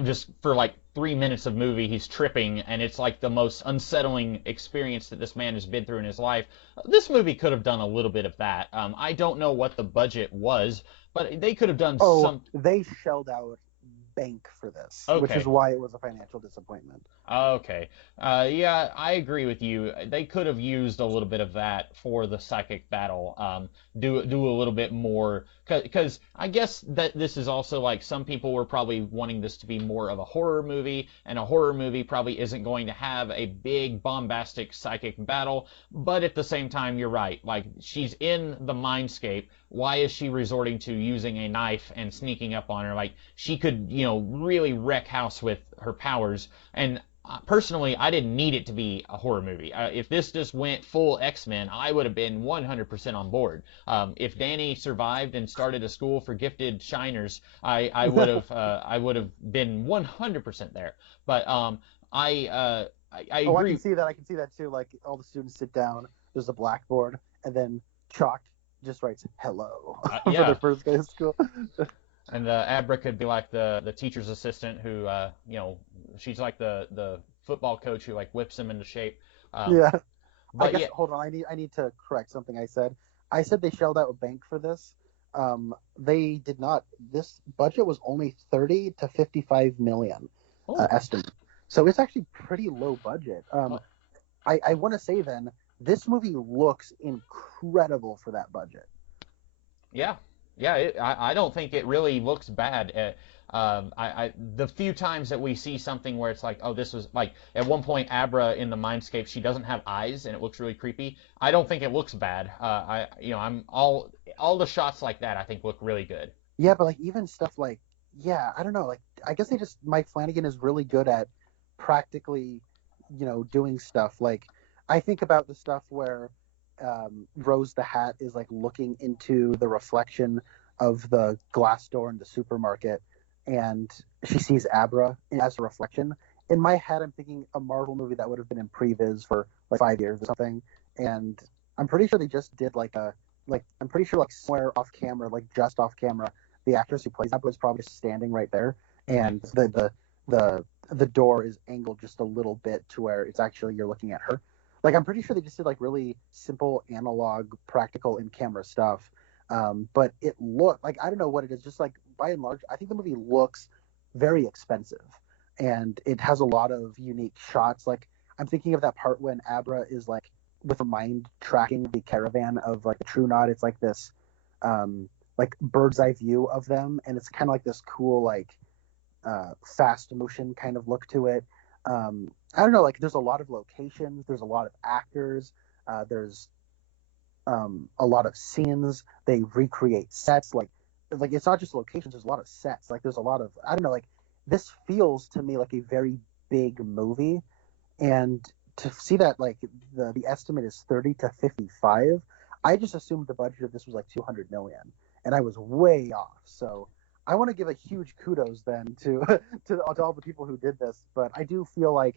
just for like 3 minutes of movie he's tripping, and it's like the most unsettling experience that this man has been through in his life. This movie could have done a little bit of that. I don't know what the budget was, but they could have done some. They shelled out bank for this, Okay. Which is why it was a financial disappointment. Okay. Yeah, I agree with you. They could have used a little bit of that for the psychic battle. Do a little bit more because I guess that this is also like some people were probably wanting this to be more of a horror movie, and a horror movie probably isn't going to have a big bombastic psychic battle. But at the same time, you're right. Like, she's in the mindscape. Why is she resorting to using a knife and sneaking up on her? Like, she could, really wreck house with her powers. And personally, I didn't need it to be a horror movie. If this just went full X-Men, I would have been 100% on board. If Danny survived and started a school for gifted shiners, I would have been 100% there. But I Oh, agree. I can see that too. Like all the students sit down, there's a blackboard, and then chalk just writes "hello" for Yeah. their first day of school. And Abra could be like the teacher's assistant who, she's like the football coach who like whips him into shape. Yeah. I But guess yeah, hold on. I need to correct something I said. I said they shelled out a bank for this. They did not. This budget was only 30 to 55 million oh, estimate. So it's actually pretty low budget. I want to say then this movie looks incredible for that budget. yeah, yeah. I don't think it really looks bad. The few times that we see something where it's like, oh, this was like at one point Abra in the Mindscape, she doesn't have eyes and it looks really creepy. I don't think it looks bad. I'm all the shots like that I think look really good. Yeah, but like even stuff like I don't know. Like I guess Mike Flanagan is really good at practically, doing stuff. Like I think about the stuff where Rose the Hat is like looking into the reflection of the glass door in the supermarket, and she sees Abra as a reflection. In my head, I'm thinking a Marvel movie that would have been in previs for like 5 years or something. And I'm pretty sure they just did I'm pretty sure like somewhere off camera, like just off camera, the actress who plays Abra is probably just standing right there, and the door is angled just a little bit to where it's actually you're looking at her. Like I'm pretty sure they just did like really simple analog, practical in camera stuff. But it looked like I don't know what it is. Just like by and large, I think the movie looks very expensive, and it has a lot of unique shots. Like I'm thinking of that part when Abra is like with her mind tracking the caravan of like the True Knot. It's like this, like bird's eye view of them, and it's kind of like this cool like fast motion kind of look to it. I don't know. Like there's a lot of locations. There's a lot of actors. There's a lot of scenes. They recreate sets. Like it's not just locations. There's a lot of sets. Like there's a lot of I don't know. Like this feels to me like a very big movie, and to see that like the estimate is 30 to 55. I just assumed the budget of this was like 200 million, and I was way off. So I want to give a huge kudos then to to all the people who did this. But I do feel like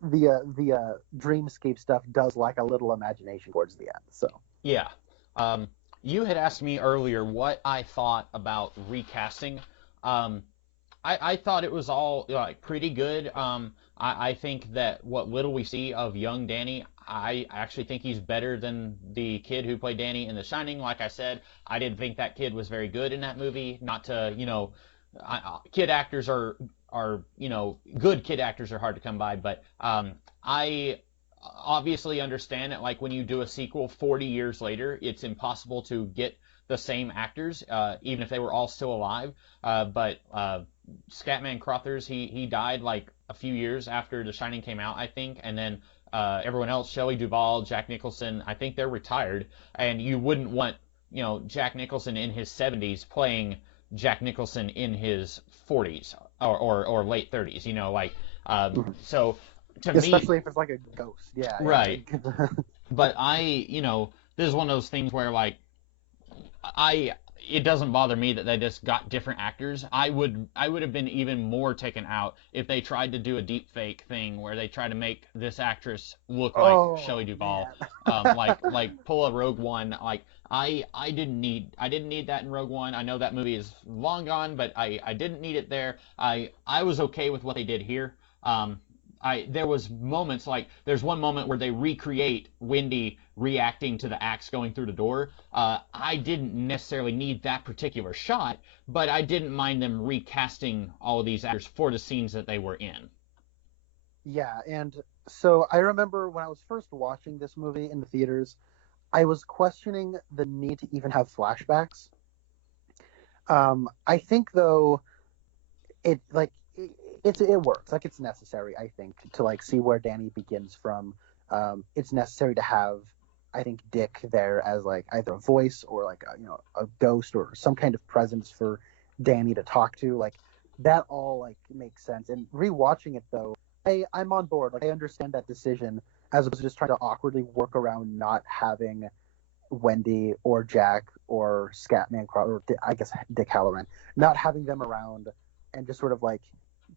the dreamscape stuff does lack a little imagination towards the end. So Yeah. You had asked me earlier what I thought about recasting. I thought it was all like pretty good. I think that what little we see of young Danny, I actually think he's better than the kid who played Danny in The Shining. Like I said, I didn't think that kid was very good in that movie. Not to, kid actors are good kid actors are hard to come by, but I obviously understand that like when you do a sequel 40 years later, it's impossible to get the same actors, even if they were all still alive. But Scatman Crothers, he died like a few years after The Shining came out, I think, and then everyone else, Shelley Duvall, Jack Nicholson, I think they're retired, and you wouldn't want Jack Nicholson in his 70s playing Jack Nicholson in his 40s or late 30s, so to me, especially if it's like a ghost, right. But this is one of those things where like it doesn't bother me that they just got different actors. I would have been even more taken out if they tried to do a deep fake thing where they try to make this actress look like Shelley Duvall, like pull a Rogue One. Like I didn't need that in Rogue One. I know that movie is long gone, but I didn't need it there. I was okay with what they did here. There was moments like there's one moment where they recreate Wendy reacting to the axe going through the door. I didn't necessarily need that particular shot, but I didn't mind them recasting all of these actors for the scenes that they were in. Yeah, and so I remember when I was first watching this movie in the theaters, I was questioning the need to even have flashbacks. I think though it like it works. Like it's necessary. I think to like see where Danny begins from. It's necessary to have I think Dick there as like either a voice or like a ghost or some kind of presence for Danny to talk to. Like that all like makes sense. And rewatching it though, I'm on board. Like I understand that decision as opposed to just trying to awkwardly work around not having Wendy or Jack or Scatman Crothers, or I guess Dick Halloran, not having them around and just sort of like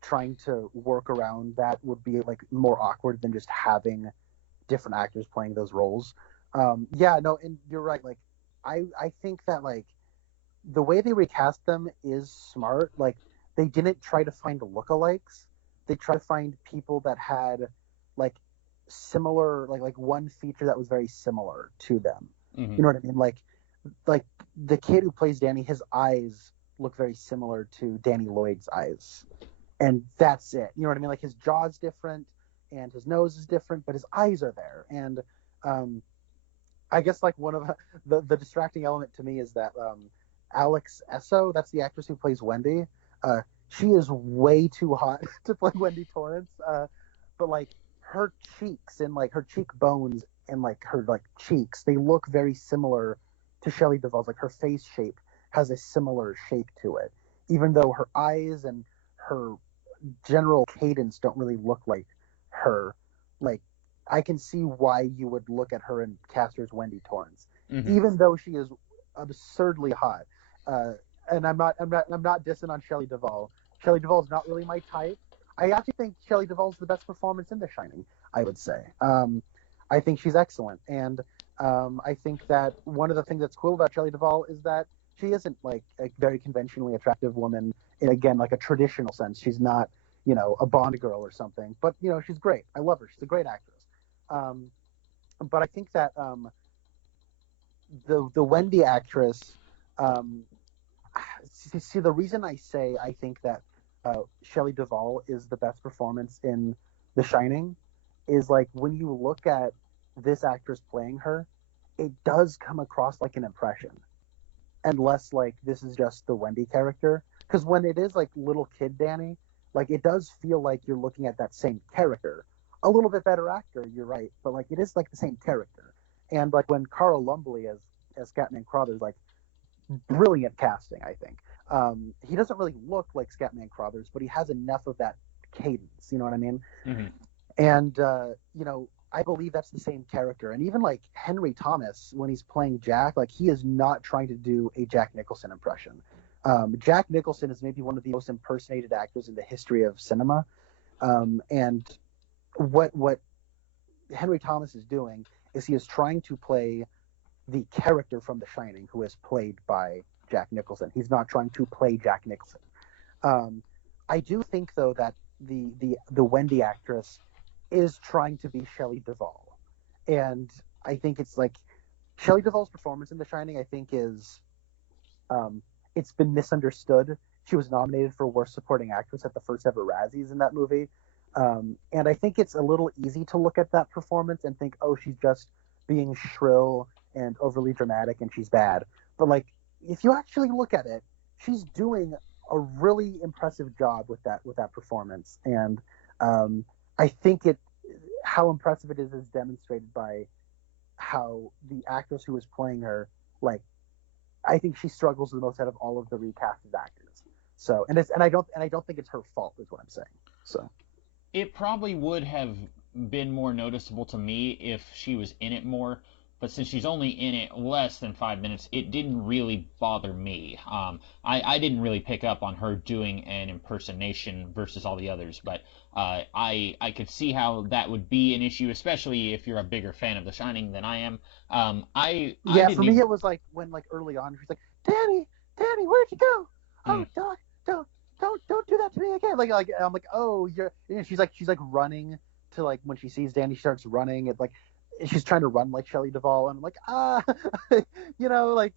trying to work around that would be like more awkward than just having different actors playing those roles. Yeah, no, and you're right. Like, I think that like the way they recast them is smart. Like, they didn't try to find lookalikes. They tried to find people that had like similar, like one feature that was very similar to them. Mm-hmm. You know what I mean? Like the kid who plays Danny, his eyes look very similar to Danny Lloyd's eyes, and that's it. You know what I mean? Like his jaw's different and his nose is different, but his eyes are there. And I guess like one of the distracting element to me is that Alex Esso, that's the actress who plays Wendy. She is way too hot to play Wendy Torrance. But like her cheeks and like her cheekbones and like her like cheeks, they look very similar to Shelley Duvall's. Like her face shape has a similar shape to it, even though her eyes and her general cadence don't really look like her. Like I can see why you would look at her and cast her as Wendy Torrance, even though she is absurdly hot. And I'm not dissing on Shelley Duvall. Shelley Duvall is not really my type. I actually think Shelley Duvall is the best performance in The Shining, I would say. I think she's excellent. And I think that one of the things that's cool about Shelley Duvall is that she isn't like a very conventionally attractive woman in, again, like a traditional sense. She's not, a Bond girl or something. But, she's great. I love her. She's a great actress. But I think that the Wendy actress, see, the reason I say I think that Shelley Duvall is the best performance in The Shining is like when you look at this actress playing her, it does come across like an impression, unless like this is just the Wendy character. Because when it is like little kid Danny, like it does feel like you're looking at that same character. A little bit better actor, you're right, but like it is like the same character. And like when Carl Lumbly as Scatman Crothers, like brilliant casting, I think. He doesn't really look like Scatman Crothers, but he has enough of that cadence. You know what I mean? Mm-hmm. And I believe that's the same character. And even like Henry Thomas, when he's playing Jack, like he is not trying to do a Jack Nicholson impression. Jack Nicholson is maybe one of the most impersonated actors in the history of cinema. And what Henry Thomas is doing is he is trying to play the character from The Shining, who is played by Jack Nicholson. He's not trying to play Jack Nicholson. I do think though that the Wendy actress is trying to be Shelley Duvall, and I think it's like Shelley Duvall's performance in The Shining, I think is it's been misunderstood. She was nominated for Worst Supporting Actress at the first ever Razzies in that movie, and I think it's a little easy to look at that performance and think, oh, she's just being shrill and overly dramatic and she's bad. But like if you actually look at it, she's doing a really impressive job with that performance. And I think how impressive it is demonstrated by how the actress who is playing her, like I think she struggles the most out of all of the recasted actors. So and I don't think it's her fault is what I'm saying. So it probably would have been more noticeable to me if she was in it more. But since she's only in it less than 5 minutes, it didn't really bother me. I didn't really pick up on her doing an impersonation versus all the others, but I could see how that would be an issue, especially if you're a bigger fan of The Shining than I am. For me, it was like when like early on, she's like, Danny, where'd you go? Oh, don't do that to me again. Like I'm like, oh, she's like running to like when she sees Danny, she starts running. It's like. She's trying to run like Shelley Duvall, and I'm like, like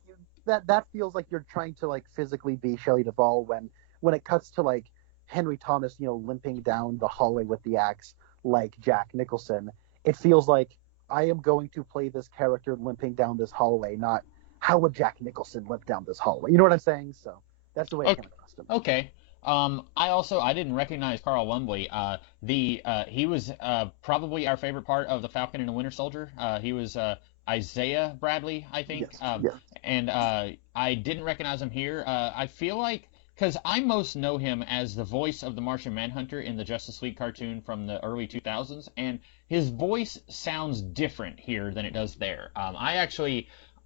that feels like you're trying to like physically be Shelley Duvall when it cuts to like Henry Thomas, limping down the hallway with the axe like Jack Nicholson. It feels like I am going to play this character limping down this hallway, not how would Jack Nicholson limp down this hallway. You know what I'm saying? So That's the way I Okay. came across him. Okay. I didn't recognize Carl Lumbly. He was probably our favorite part of the Falcon and the Winter Soldier. He was Isaiah Bradley, I think. Yes, yes. And I didn't recognize him here. I feel like because I most know him as the voice of the Martian Manhunter in the Justice League cartoon from the early 2000s, and his voice sounds different here than it does there.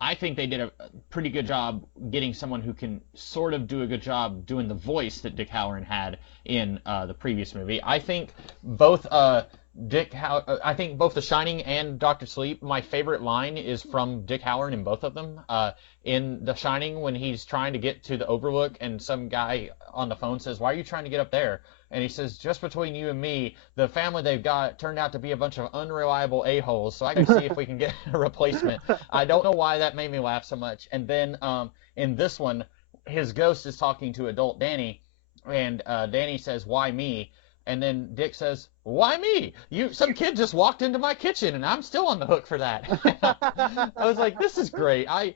I think they did a pretty good job getting someone who can sort of do a good job doing the voice that Dick Hallorann had in the previous movie. I think both The Shining and Doctor Sleep. My favorite line is from Dick Hallorann in both of them. In The Shining, when he's trying to get to the Overlook, and some guy on the phone says, "Why are you trying to get up there?" And he says, "Just between you and me, the family they've got turned out to be a bunch of unreliable a-holes, so I can see if we can get a replacement." I don't know why that made me laugh so much. And then in this one, his ghost is talking to adult Danny, and Danny says, "Why me?" And then Dick says, "Why me? Some kid just walked into my kitchen, and I'm still on the hook for that." I was like, "This is great." I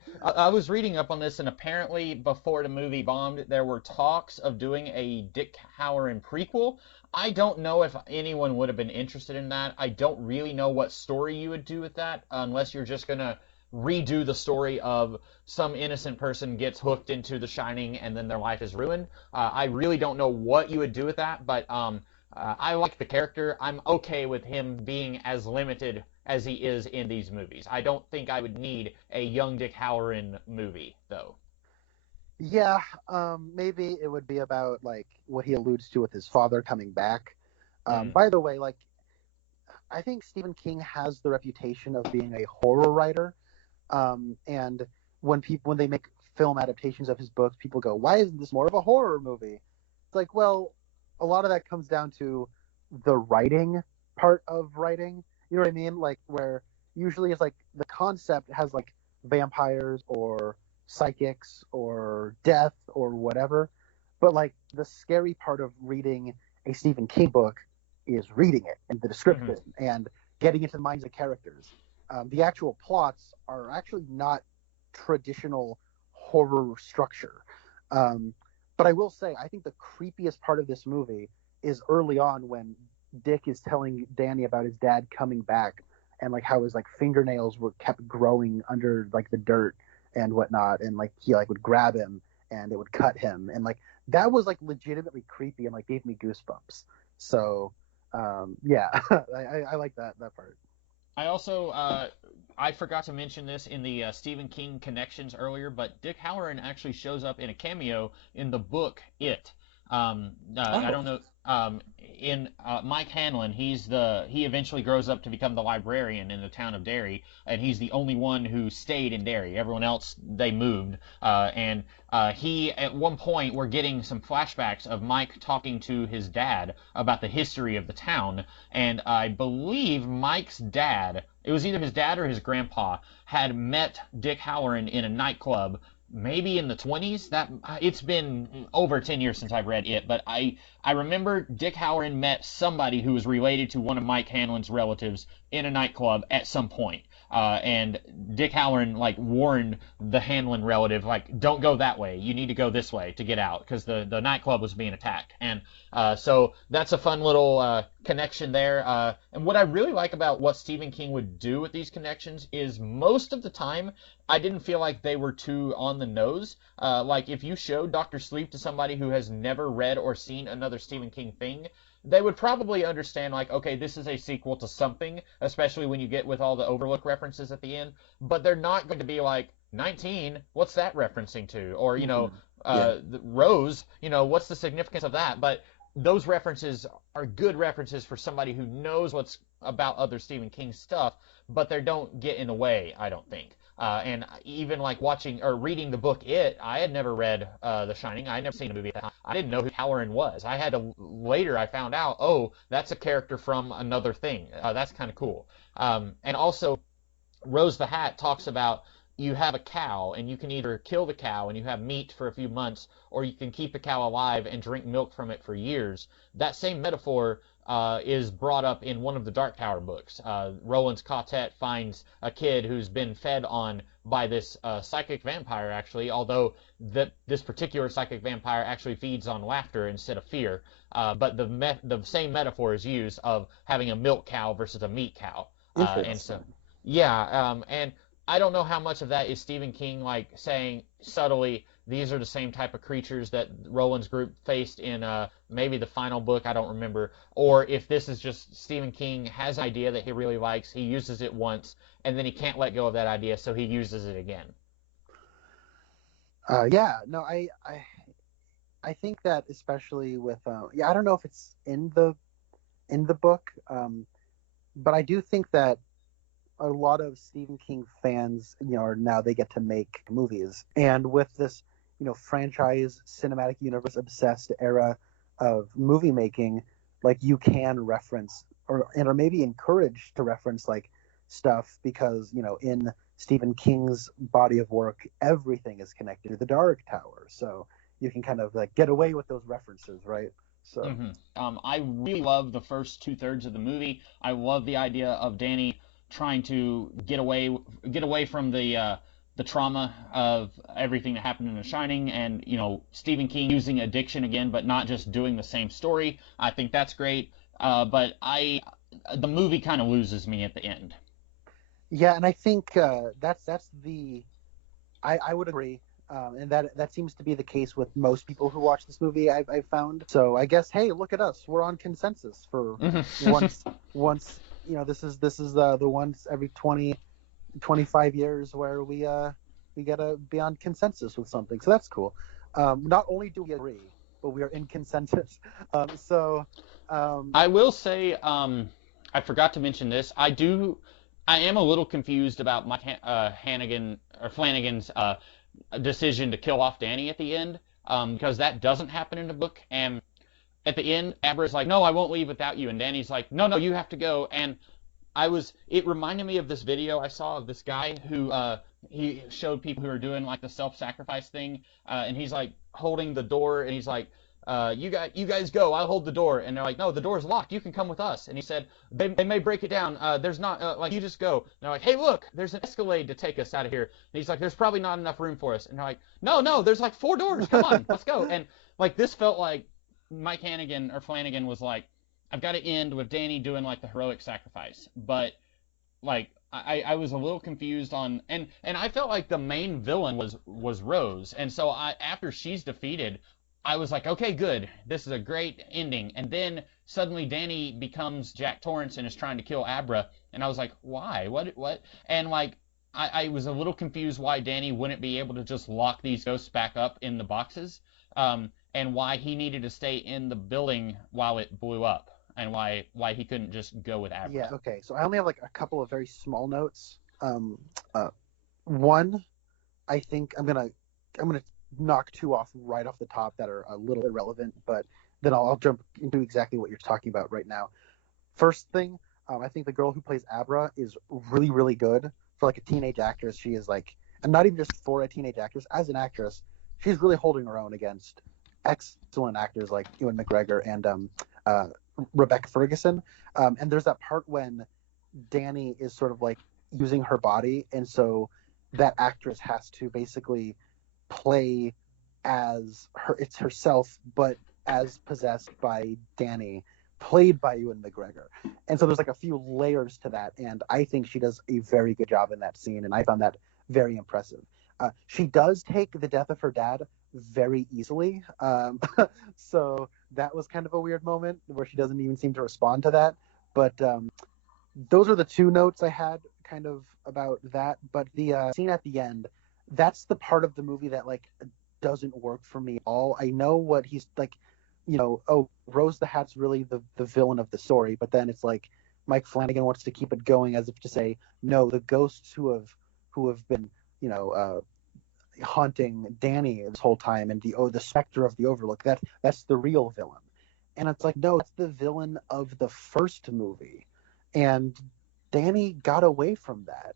was reading up on this, and apparently before the movie bombed, there were talks of doing a Dick Hallorann prequel. I don't know if anyone would have been interested in that. I don't really know what story you would do with that, unless you're just gonna redo the story of some innocent person gets hooked into The Shining and then their life is ruined. I really don't know what you would do with that, but I like the character. I'm okay with him being as limited as he is in these movies. I don't think I would need a young Dick Hallorann movie, though. Yeah, maybe it would be about like what he alludes to with his father coming back. Mm. By the way, like I think Stephen King has the reputation of being a horror writer, and when they make film adaptations of his books, people go, "Why isn't this more of a horror movie?" It's like, well, a lot of that comes down to the writing part of writing. You know what I mean? Like where usually it's like the concept has like vampires or psychics or death or whatever, but like the scary part of reading a Stephen King book is reading it and the Hmm. description and getting into the minds of the characters. The actual plots are actually not traditional horror structure. Um, but I will say, I think the creepiest part of this movie is early on when Dick is telling Danny about his dad coming back and like how his like fingernails were kept growing under like the dirt and whatnot, and like he like would grab him and it would cut him, and like that was like legitimately creepy and like gave me goosebumps. So yeah, I like that part. I also I forgot to mention this in the Stephen King connections earlier, but Dick Hallorann actually shows up in a cameo in the book It. I Oh, don't know. In Mike Hanlon, he eventually grows up to become the librarian in the town of Derry, and he's the only one who stayed in Derry. Everyone else they moved, and he at one point we're getting some flashbacks of Mike talking to his dad about the history of the town, and I believe Mike's dad, it was either his dad or his grandpa, had met Dick Hallorann in a nightclub maybe in the 20s. That it's been over 10 years since I've read it, but I remember Dick Hallorann met somebody who was related to one of Mike Hanlon's relatives in a nightclub at some point. And Dick Hallorann like warned the Hanlon relative like, don't go that way, you need to go this way to get out, because the nightclub was being attacked. And so that's a fun little connection there. And what I really like about what Stephen King would do with these connections is most of the time I didn't feel like they were too on the nose. Like if you showed Doctor Sleep to somebody who has never read or seen another Stephen King thing, they would probably understand like, okay, this is a sequel to something, especially when you get with all the Overlook references at the end. But they're not going to be like 19. What's that referencing to? Or mm-hmm. Yeah. Rose. What's the significance of that? But those references are good references for somebody who knows what's about other Stephen King stuff, but they don't get in the way, I don't think. And even like watching or reading the book It, I had never read The Shining. I had never seen the movie at the time. I didn't know who Hallorann was. I had to later I found out, oh, that's a character from another thing. That's kind of cool. And also Rose the Hat talks about you have a cow and you can either kill the cow and you have meat for a few months, or you can keep the cow alive and drink milk from it for years. That same metaphor is brought up in one of the Dark Tower books. Roland's quartet finds a kid who's been fed on by this psychic vampire, actually, although this particular psychic vampire actually feeds on laughter instead of fear. But the same metaphor is used of having a milk cow versus a meat cow. And so, Interesting. yeah, and I don't know how much of that is Stephen King like saying subtly these are the same type of creatures that Roland's group faced in maybe the final book, I don't remember, or if this is just Stephen King has an idea that he really likes, he uses it once, and then he can't let go of that idea, so he uses it again. Yeah, no, I think that especially with yeah, I don't know if it's in the book, but I do think that a lot of Stephen King fans, are now they get to make movies, and with this, franchise cinematic universe obsessed era of movie making, like you can reference or maybe encouraged to reference like stuff because in Stephen King's body of work, everything is connected to the Dark Tower, so you can kind of like get away with those references, right? So I really love the first two-thirds of the movie. I love the idea of Danny trying to get away from the trauma of everything that happened in The Shining, and Stephen King using addiction again, but not just doing the same story. I think that's great. But the movie kind of loses me at the end. yeah, and I think that's the I would agree. And that seems to be the case with most people who watch this movie. I've found. So I guess, hey, look at us. We're on consensus for once. This is the once every 25 years where we gotta be on consensus with something. So that's cool. Not only do we agree, but we are in consensus. So I will say, I forgot to mention this. I am a little confused about Mike Hannigan or Flanagan's decision to kill off Danny at the end, because that doesn't happen in the book. And at the end, Abra's like, "No, I won't leave without you," and Danny's like, "No, no, you have to go." And it reminded me of this video I saw of this guy who he showed people who are doing like the self-sacrifice thing, and he's like holding the door, and he's like, you guys go, I'll hold the door. And they're like, "No, the door's locked, you can come with us." And he said, they may break it down, there's not like, you just go. And they're like, "Hey, look, there's an Escalade to take us out of here." And he's like, "There's probably not enough room for us." And they're like, "No, no, there's like 4 doors, come on, let's go." And like this felt like Mike Hannigan or Flanagan was like, I've got to end with Danny doing like the heroic sacrifice, but like I was a little confused on, and I felt like the main villain was Rose, and so after she's defeated, I was like, okay, good, this is a great ending. And then suddenly Danny becomes Jack Torrance and is trying to kill Abra, and I was like, why, what? And like I was a little confused why Danny wouldn't be able to just lock these ghosts back up in the boxes, and why he needed to stay in the building while it blew up, and why he couldn't just go with Abra. yeah, okay. So I only have like a couple of very small notes. One, I think I'm gonna knock two off right off the top that are a little irrelevant, but then I'll jump into exactly what you're talking about right now. First thing, I think the girl who plays Abra is really, really good for like a teenage actress. She is like, and not even just for a teenage actress, as an actress, she's really holding her own against excellent actors like Ewan McGregor and Rebecca Ferguson. And there's that part when Danny is sort of like using her body, and so that actress has to basically play as it's herself, but as possessed by Danny, played by Ewan McGregor. And so there's like a few layers to that, and I think she does a very good job in that scene, and I found that very impressive. She does take the death of her dad very easily, so that was kind of a weird moment where she doesn't even seem to respond to that. But those are the two notes I had kind of about that. But the scene at the end, that's the part of the movie that like doesn't work for me at all. I know what he's like, oh, Rose the Hat's really the villain of the story, but then it's like Mike Flanagan wants to keep it going as if to say, no, the ghosts who have been, haunting Danny this whole time, and the specter of the Overlook, that's the real villain. And it's like, no, it's the villain of the first movie, and Danny got away from that.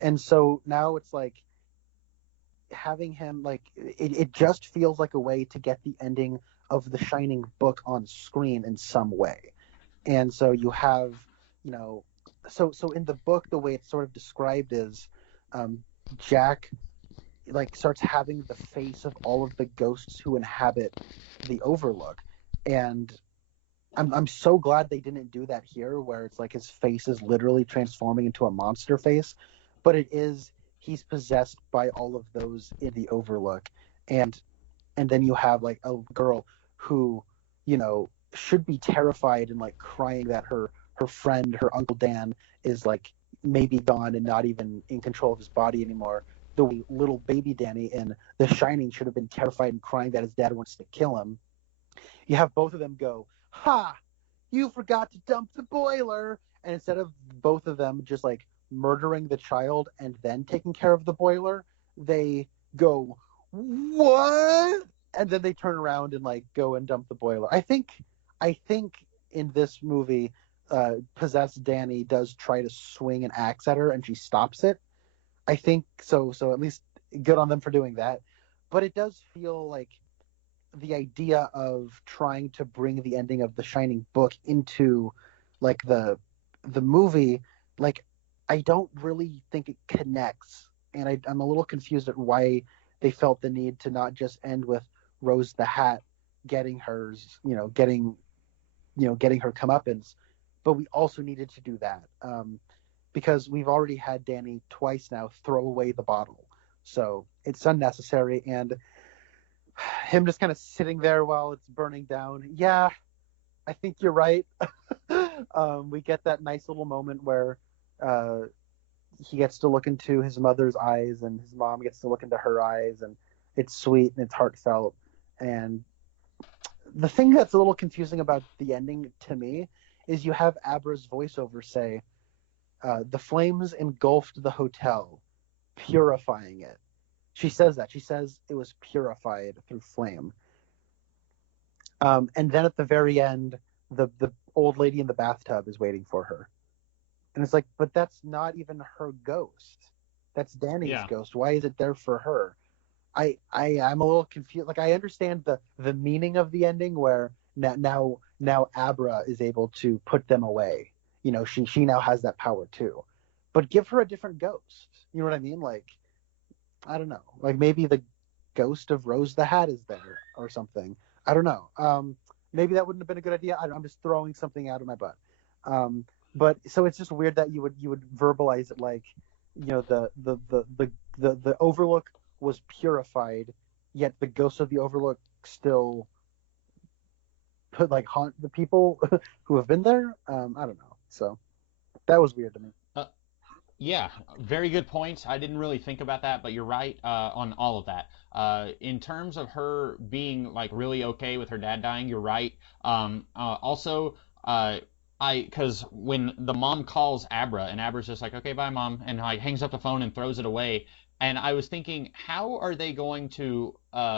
And so now it's like having him, like, it just feels like a way to get the ending of the Shining book on screen in some way. And so you have, you know, so in the book, the way it's sort of described is, um, Jack like starts having the face of all of the ghosts who inhabit the Overlook, and I'm so glad they didn't do that here, where it's like his face is literally transforming into a monster face, but it is he's possessed by all of those in the Overlook, and then you have like a girl who, you know, should be terrified and like crying that her friend, her Uncle Dan, is like maybe gone and not even in control of his body anymore. The way little baby Danny in The Shining should have been terrified and crying that his dad wants to kill him. You have both of them go, "Ha! You forgot to dump the boiler!" And instead of both of them just like murdering the child and then taking care of the boiler, they go, "What?" And then they turn around and like go and dump the boiler. I think in this movie, possessed Danny does try to swing an axe at her and she stops it. I think so. So at least good on them for doing that. But it does feel like the idea of trying to bring the ending of the Shining book into like the movie, like I don't really think it connects, and I'm a little confused at why they felt the need to not just end with Rose the Hat getting hers, getting her comeuppance, but we also needed to do that, because we've already had Danny twice now throw away the bottle, so it's unnecessary. And him just kind of sitting there while it's burning down. Yeah, I think you're right. We get that nice little moment where uh, he gets to look into his mother's eyes, and his mom gets to look into her eyes, and it's sweet and it's heartfelt. And the thing that's a little confusing about the ending to me is you have Abra's voiceover say, "The flames engulfed the hotel, purifying it." She says that. She says it was purified through flame. And then at the very end, the old lady in the bathtub is waiting for her. And it's like, but that's not even her ghost. That's Danny's Yeah. ghost. Why is it there for her? I'm a little confused. Like I understand the meaning of the ending where now Abra is able to put them away. You know, she now has that power too. But give her a different ghost. You know what I mean? Like I don't know. Like maybe the ghost of Rose the Hat is there or something. I don't know. Maybe that wouldn't have been a good idea. I'm just throwing something out of my butt. But so it's just weird that you would verbalize it like, you know, the Overlook was purified, yet the ghost of the Overlook still put like haunt the people who have been there. I don't know. So that was weird to me. Uh, Yeah, very good points. I didn't really think about that, but you're right on all of that. In terms of her being like really okay with her dad dying, you're right. Also, because when the mom calls Abra and Abra's just like, okay, bye, mom, and like hangs up the phone and throws it away. And I was thinking, how are they going to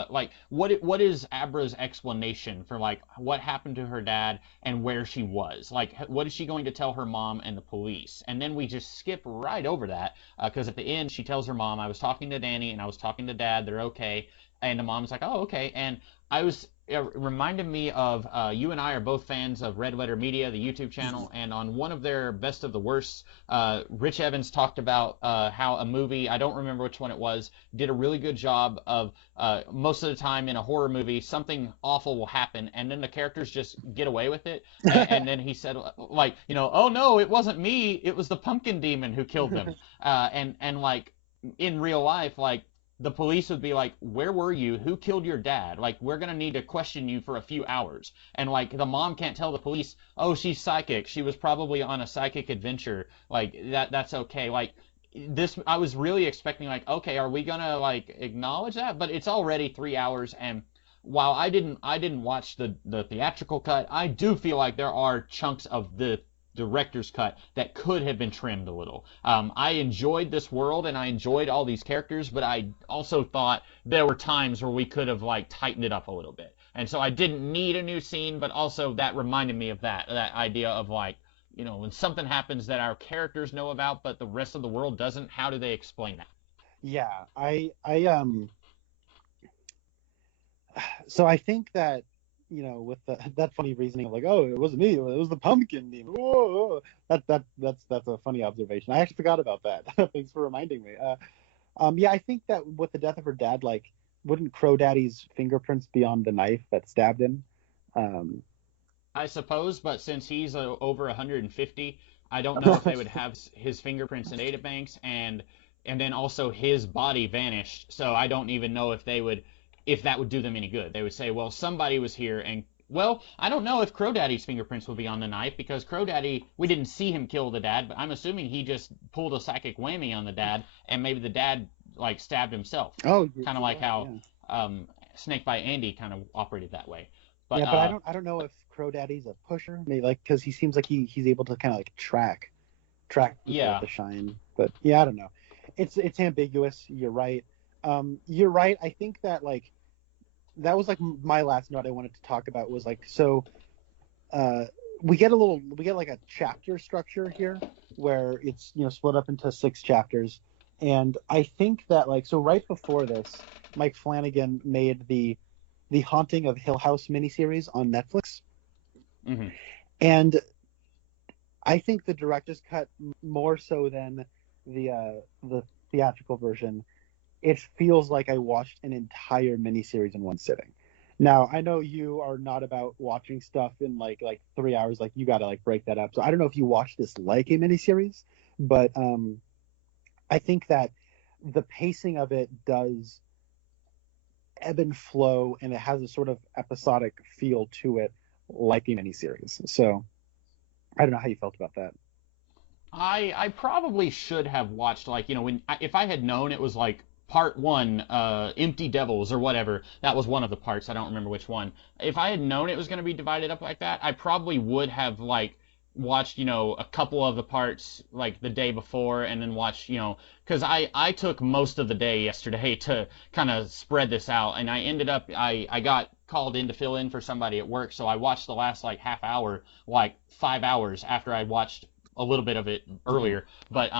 like what is Abra's explanation for like what happened to her dad and where she was? Like, what is she going to tell her mom and the police? And then we just skip right over that because at the end she tells her mom, I was talking to Danny and I was talking to dad. They're okay. And the mom's like, oh, okay. And I was it reminded me of you and I are both fans of Red Letter Media, the YouTube channel, and on one of their best of the worst, Rich Evans talked about how a movie, I don't remember which one it was, did a really good job of most of the time in a horror movie, something awful will happen, and then the characters just get away with it. And then he said, like, you know, oh no, it wasn't me, it was the pumpkin demon who killed them. And like in real life, like the police would be like, where were you? Who killed your dad? Like, we're going to need to question you for a few hours. And, like, the mom can't tell the police, oh, she's psychic. She was probably on a psychic adventure. Like, that's okay. Like, this, I was really expecting, like, okay, are we going to, like, acknowledge that? But it's already 3 hours. And while I didn't watch the theatrical cut, I do feel like there are chunks of the director's cut that could have been trimmed a little. I enjoyed this world and I enjoyed all these characters, but I also thought there were times where we could have like tightened it up a little bit. And so I didn't need a new scene, but also that reminded me of that idea of like, you know, when something happens that our characters know about but the rest of the world doesn't, how do they explain that? Yeah, I so I think that with that funny reasoning of like, oh, it wasn't me, it was the pumpkin demon. Whoa. That's a funny observation. I actually forgot about that. Thanks for reminding me. Yeah, I think that with the death of her dad, like, wouldn't Crow Daddy's fingerprints be on the knife that stabbed him? Um, I suppose, but since he's over 150, I don't know if they would have his fingerprints in databanks, and then also his body vanished. So I don't even know if that would do them any good. They would say, well, somebody was here, and well, I don't know if Crow Daddy's fingerprints would be on the knife because Crow Daddy, we didn't see him kill the dad, but I'm assuming he just pulled a psychic whammy on the dad, and maybe the dad like stabbed himself, oh, kind of you're like right. how Yeah. Snakebite Andy kind of operated that way. But Yeah, but I don't know if Crow Daddy's a pusher. Maybe like because he seems like he's able to kind of like track people with yeah. the shine. But yeah, I don't know. It's ambiguous. You're right. You're right. I think that like that was like my last note I wanted to talk about was like so uh we get like a chapter structure here where it's split up into 6 chapters, and I think that like so right before this, Mike Flanagan made the Haunting of Hill House miniseries on Netflix, Hmm. and I think the director's cut more so than the theatrical version. It feels like I watched an entire miniseries in one sitting. Now I know you are not about watching stuff in like 3 hours. Like you got to like break that up. So I don't know if you watched this like a miniseries, but I think that the pacing of it does ebb and flow, and it has a sort of episodic feel to it, like a miniseries. So I don't know how you felt about that. I probably should have watched like when if I had known it was like part one, Empty Devils or whatever. That was one of the parts. I don't remember which one. If I had known it was going to be divided up like that, I probably would have like watched a couple of the parts like the day before and then watched because I took most of the day yesterday to kind of spread this out, and I ended up I got called in to fill in for somebody at work, so I watched the last like half hour like 5 hours after I watched a little bit of it Mhm. earlier. But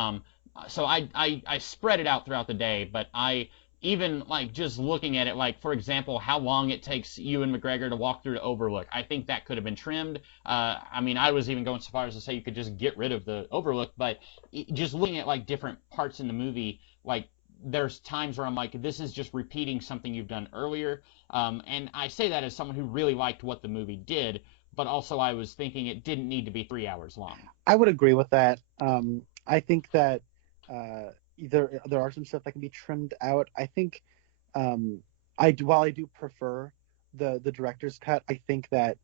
so I spread it out throughout the day. But I even like just looking at it, like for example, how long it takes Ewan McGregor to walk through the Overlook. I think that could have been trimmed. I mean, I was even going so far as to say you could just get rid of the Overlook. But just looking at like different parts in the movie, like there's times where I'm like, this is just repeating something you've done earlier. And I say that as someone who really liked what the movie did, but also I was thinking it didn't need to be 3 hours long. I would agree with that. I think that there are some stuff that can be trimmed out. I think while I do prefer the director's cut, I think that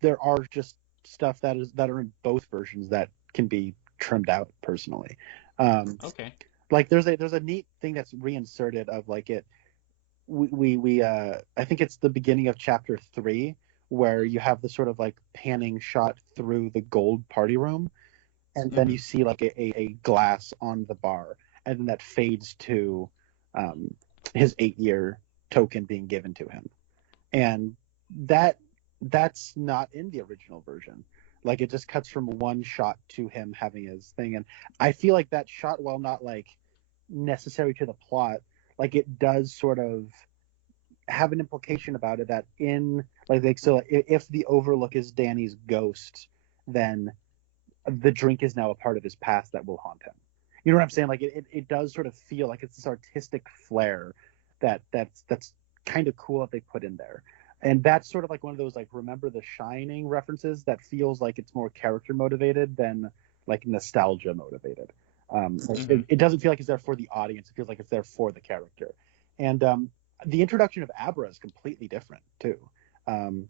there are just stuff that are in both versions that can be trimmed out personally. Um, Okay. like there's a neat thing that's reinserted of like it we I think it's the beginning of chapter 3 where you have the sort of like panning shot through the gold party room, and then Hmm. you see like a glass on the bar, and then that fades to um, his 8-year token being given to him, and that that's not in the original version. Like it just cuts from one shot to him having his thing, and I feel like that shot, while not like necessary to the plot, like it does sort of have an implication about it that in like so if the Overlook is Danny's ghost, then the drink is now a part of his past that will haunt him. You know what I'm saying? Like it does sort of feel like it's this artistic flair that's kind of cool that they put in there. And that's sort of like one of those like remember the Shining references that feels like it's more character motivated than like nostalgia motivated. Hmm. It doesn't feel like it's there for the audience. It feels like it's there for the character. And the introduction of Abra is completely different too. Um,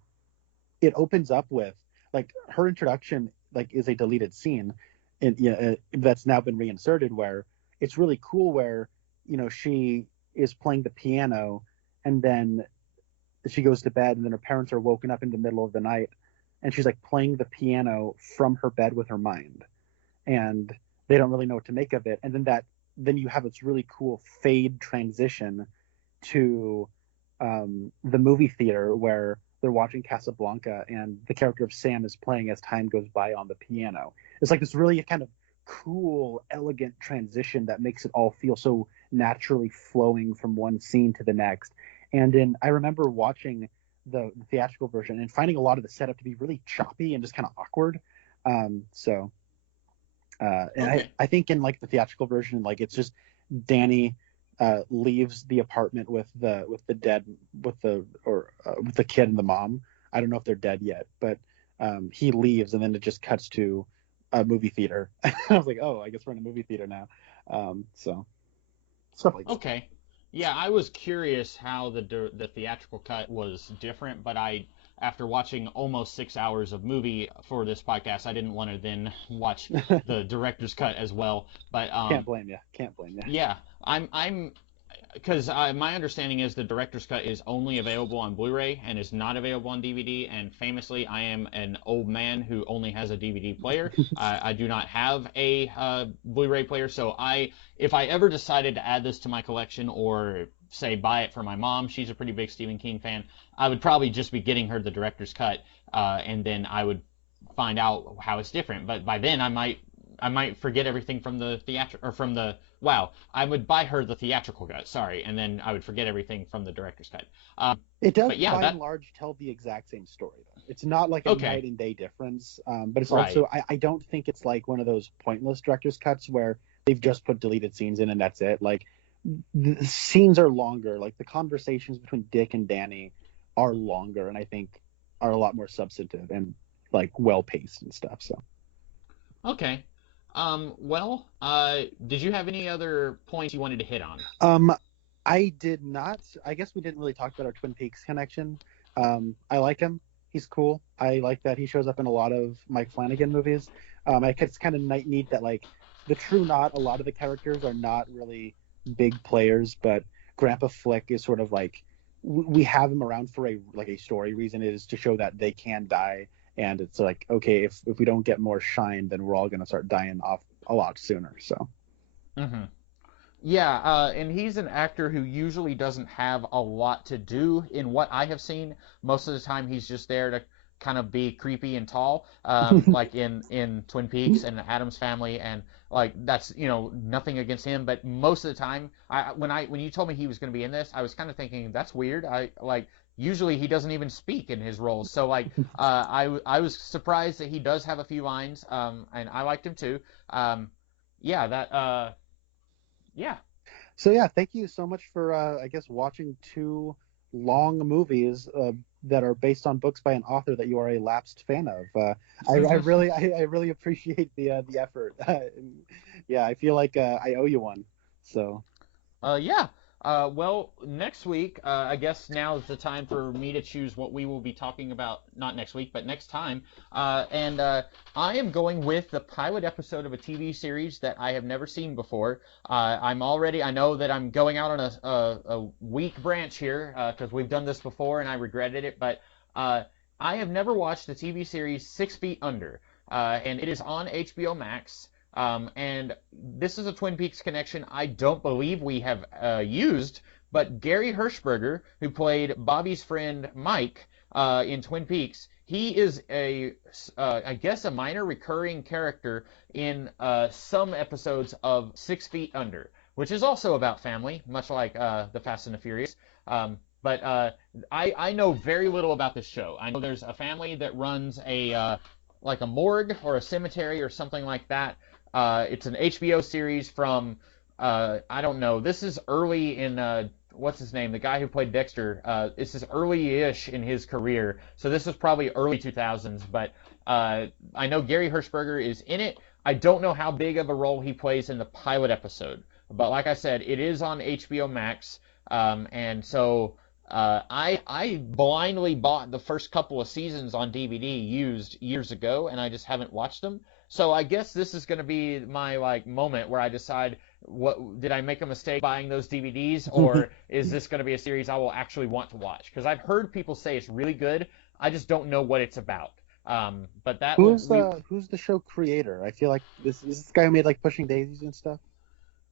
it opens up with like her introduction like is a deleted scene that's now been reinserted where it's really cool where she is playing the piano, and then she goes to bed, and then her parents are woken up in the middle of the night, and she's like playing the piano from her bed with her mind, and they don't really know what to make of it, and then you have this really cool fade transition to the movie theater where they're watching Casablanca, and the character of Sam is playing as time goes by on the piano. It's like this really kind of cool, elegant transition that makes it all feel so naturally flowing from one scene to the next. And I remember watching the theatrical version and finding a lot of the setup to be really choppy and just kind of awkward. So and Okay. I think in like the theatrical version, like it's just Danny leaves the apartment with the kid and the mom. I don't know if they're dead yet, but he leaves and then it just cuts to a movie theater. I was like, oh, I guess we're in a movie theater now. So stuff like that. Okay. Yeah, I was curious how the theatrical cut was different, but after watching almost 6 hours of movie for this podcast, I didn't want to then watch the director's cut as well. But Can't blame you. Can't blame you. yeah, I'm because my understanding is the director's cut is only available on Blu-ray and is not available on DVD. And famously, I am an old man who only has a DVD player. I do not have a Blu-ray player, so if I ever decided to add this to my collection or say buy it for my mom, she's a pretty big Stephen King fan, I would probably just be getting her the director's cut, and then I would find out how it's different. But by then, I might forget everything from the I would buy her the theatrical cut, sorry, and then I would forget everything from the director's cut. It does, but yeah, by and large, tell the exact same story, though. It's not like a night and day difference, but it's Right. also, I don't think it's like one of those pointless director's cuts where they've just put deleted scenes in and that's it. Like, the scenes are longer. Like, the conversations between Dick and Danny are longer, and I think are a lot more substantive and, like, well-paced and stuff, so. Okay. Did you have any other points you wanted to hit on? I did not. I guess we didn't really talk about our Twin Peaks connection. I like him. He's cool. I like that he shows up in a lot of Mike Flanagan movies. It's kind of neat that like the True Knot, a lot of the characters are not really big players, but Grandpa Flick is sort of like we have him around for a story reason. It is to show that they can die, and it's like, okay, if we don't get more shine, then we're all gonna start dying off a lot sooner. So. Mm-hmm. Yeah, and he's an actor who usually doesn't have a lot to do in what I have seen. Most of the time, he's just there to kind of be creepy and tall, like in Twin Peaks and Addams Family, and like that's nothing against him, but most of the time, when you told me he was going to be in this, I was kind of thinking that's weird. Usually he doesn't even speak in his roles, so like I was surprised that he does have a few lines, and I liked him too. Yeah, that. Yeah. So yeah, thank you so much for I guess watching two long movies that are based on books by an author that you are a lapsed fan of. I really appreciate the effort. Yeah, I feel like I owe you one. So. Yeah. Well, next week, I guess now is the time for me to choose what we will be talking about, not next week, but next time. And I am going with the pilot episode of a TV series that I have never seen before. I know that I'm going out on a weak branch here, because we've done this before and I regretted it, but I have never watched the TV series 6 Feet Under, and it is on HBO Max. And this is a Twin Peaks connection I don't believe we have used, but Gary Hirschberger, who played Bobby's friend Mike in Twin Peaks, he is I guess a minor recurring character in some episodes of 6 Feet Under, which is also about family, much like the Fast and the Furious. But I know very little about this show. I know there's a family that runs like a morgue or a cemetery or something like that. It's an HBO series from, I don't know, this is early in, what's his name? The guy who played Dexter. This is early-ish in his career, so this is probably early 2000s, but I know Gary Hirschberger is in it. I don't know how big of a role he plays in the pilot episode, but like I said, it is on HBO Max, and so I blindly bought the first couple of seasons on DVD used years ago, and I just haven't watched them. So I guess this is going to be my moment where I decide, what did I make a mistake buying those DVDs, or is this going to be a series I will actually want to watch? Because I've heard people say it's really good. I just don't know what it's about. But that who's the show creator? I feel like this is this guy who made like Pushing Daisies and stuff.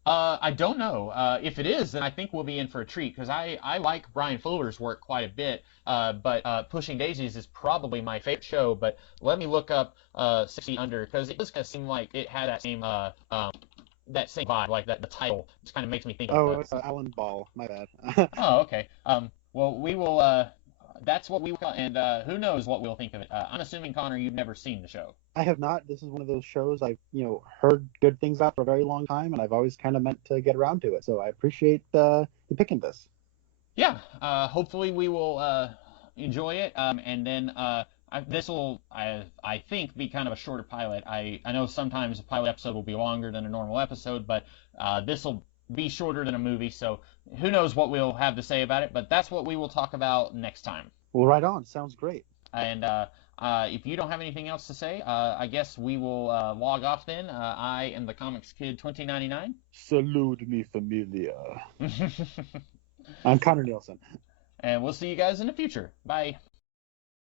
I don't know. If it is, then I think we'll be in for a treat, because I like Brian Fuller's work quite a bit. But Pushing Daisies is probably my favorite show. But let me look up 6 Feet Under, because it does kind of seem like it had that same vibe, like that the title just kind of makes me think. Oh, it's Alan Ball. My bad. Oh, okay. Well, we will. that's what and who knows what we'll think of it. I'm assuming, Connor, you've never seen the show. I have not. This is one of those shows I've heard good things about for a very long time, and I've always kind of meant to get around to it. So I appreciate you picking this. Yeah, hopefully we will enjoy it, and then this will, I think, be kind of a shorter pilot. I know sometimes a pilot episode will be longer than a normal episode, but this will be shorter than a movie, so who knows what we'll have to say about it, but that's what we will talk about next time. Well, right on. Sounds great. And if you don't have anything else to say, I guess we will log off then. I am the Comics Kid 2099. Salute mi familia. I'm Connor Nielsen. And we'll see you guys in the future. Bye.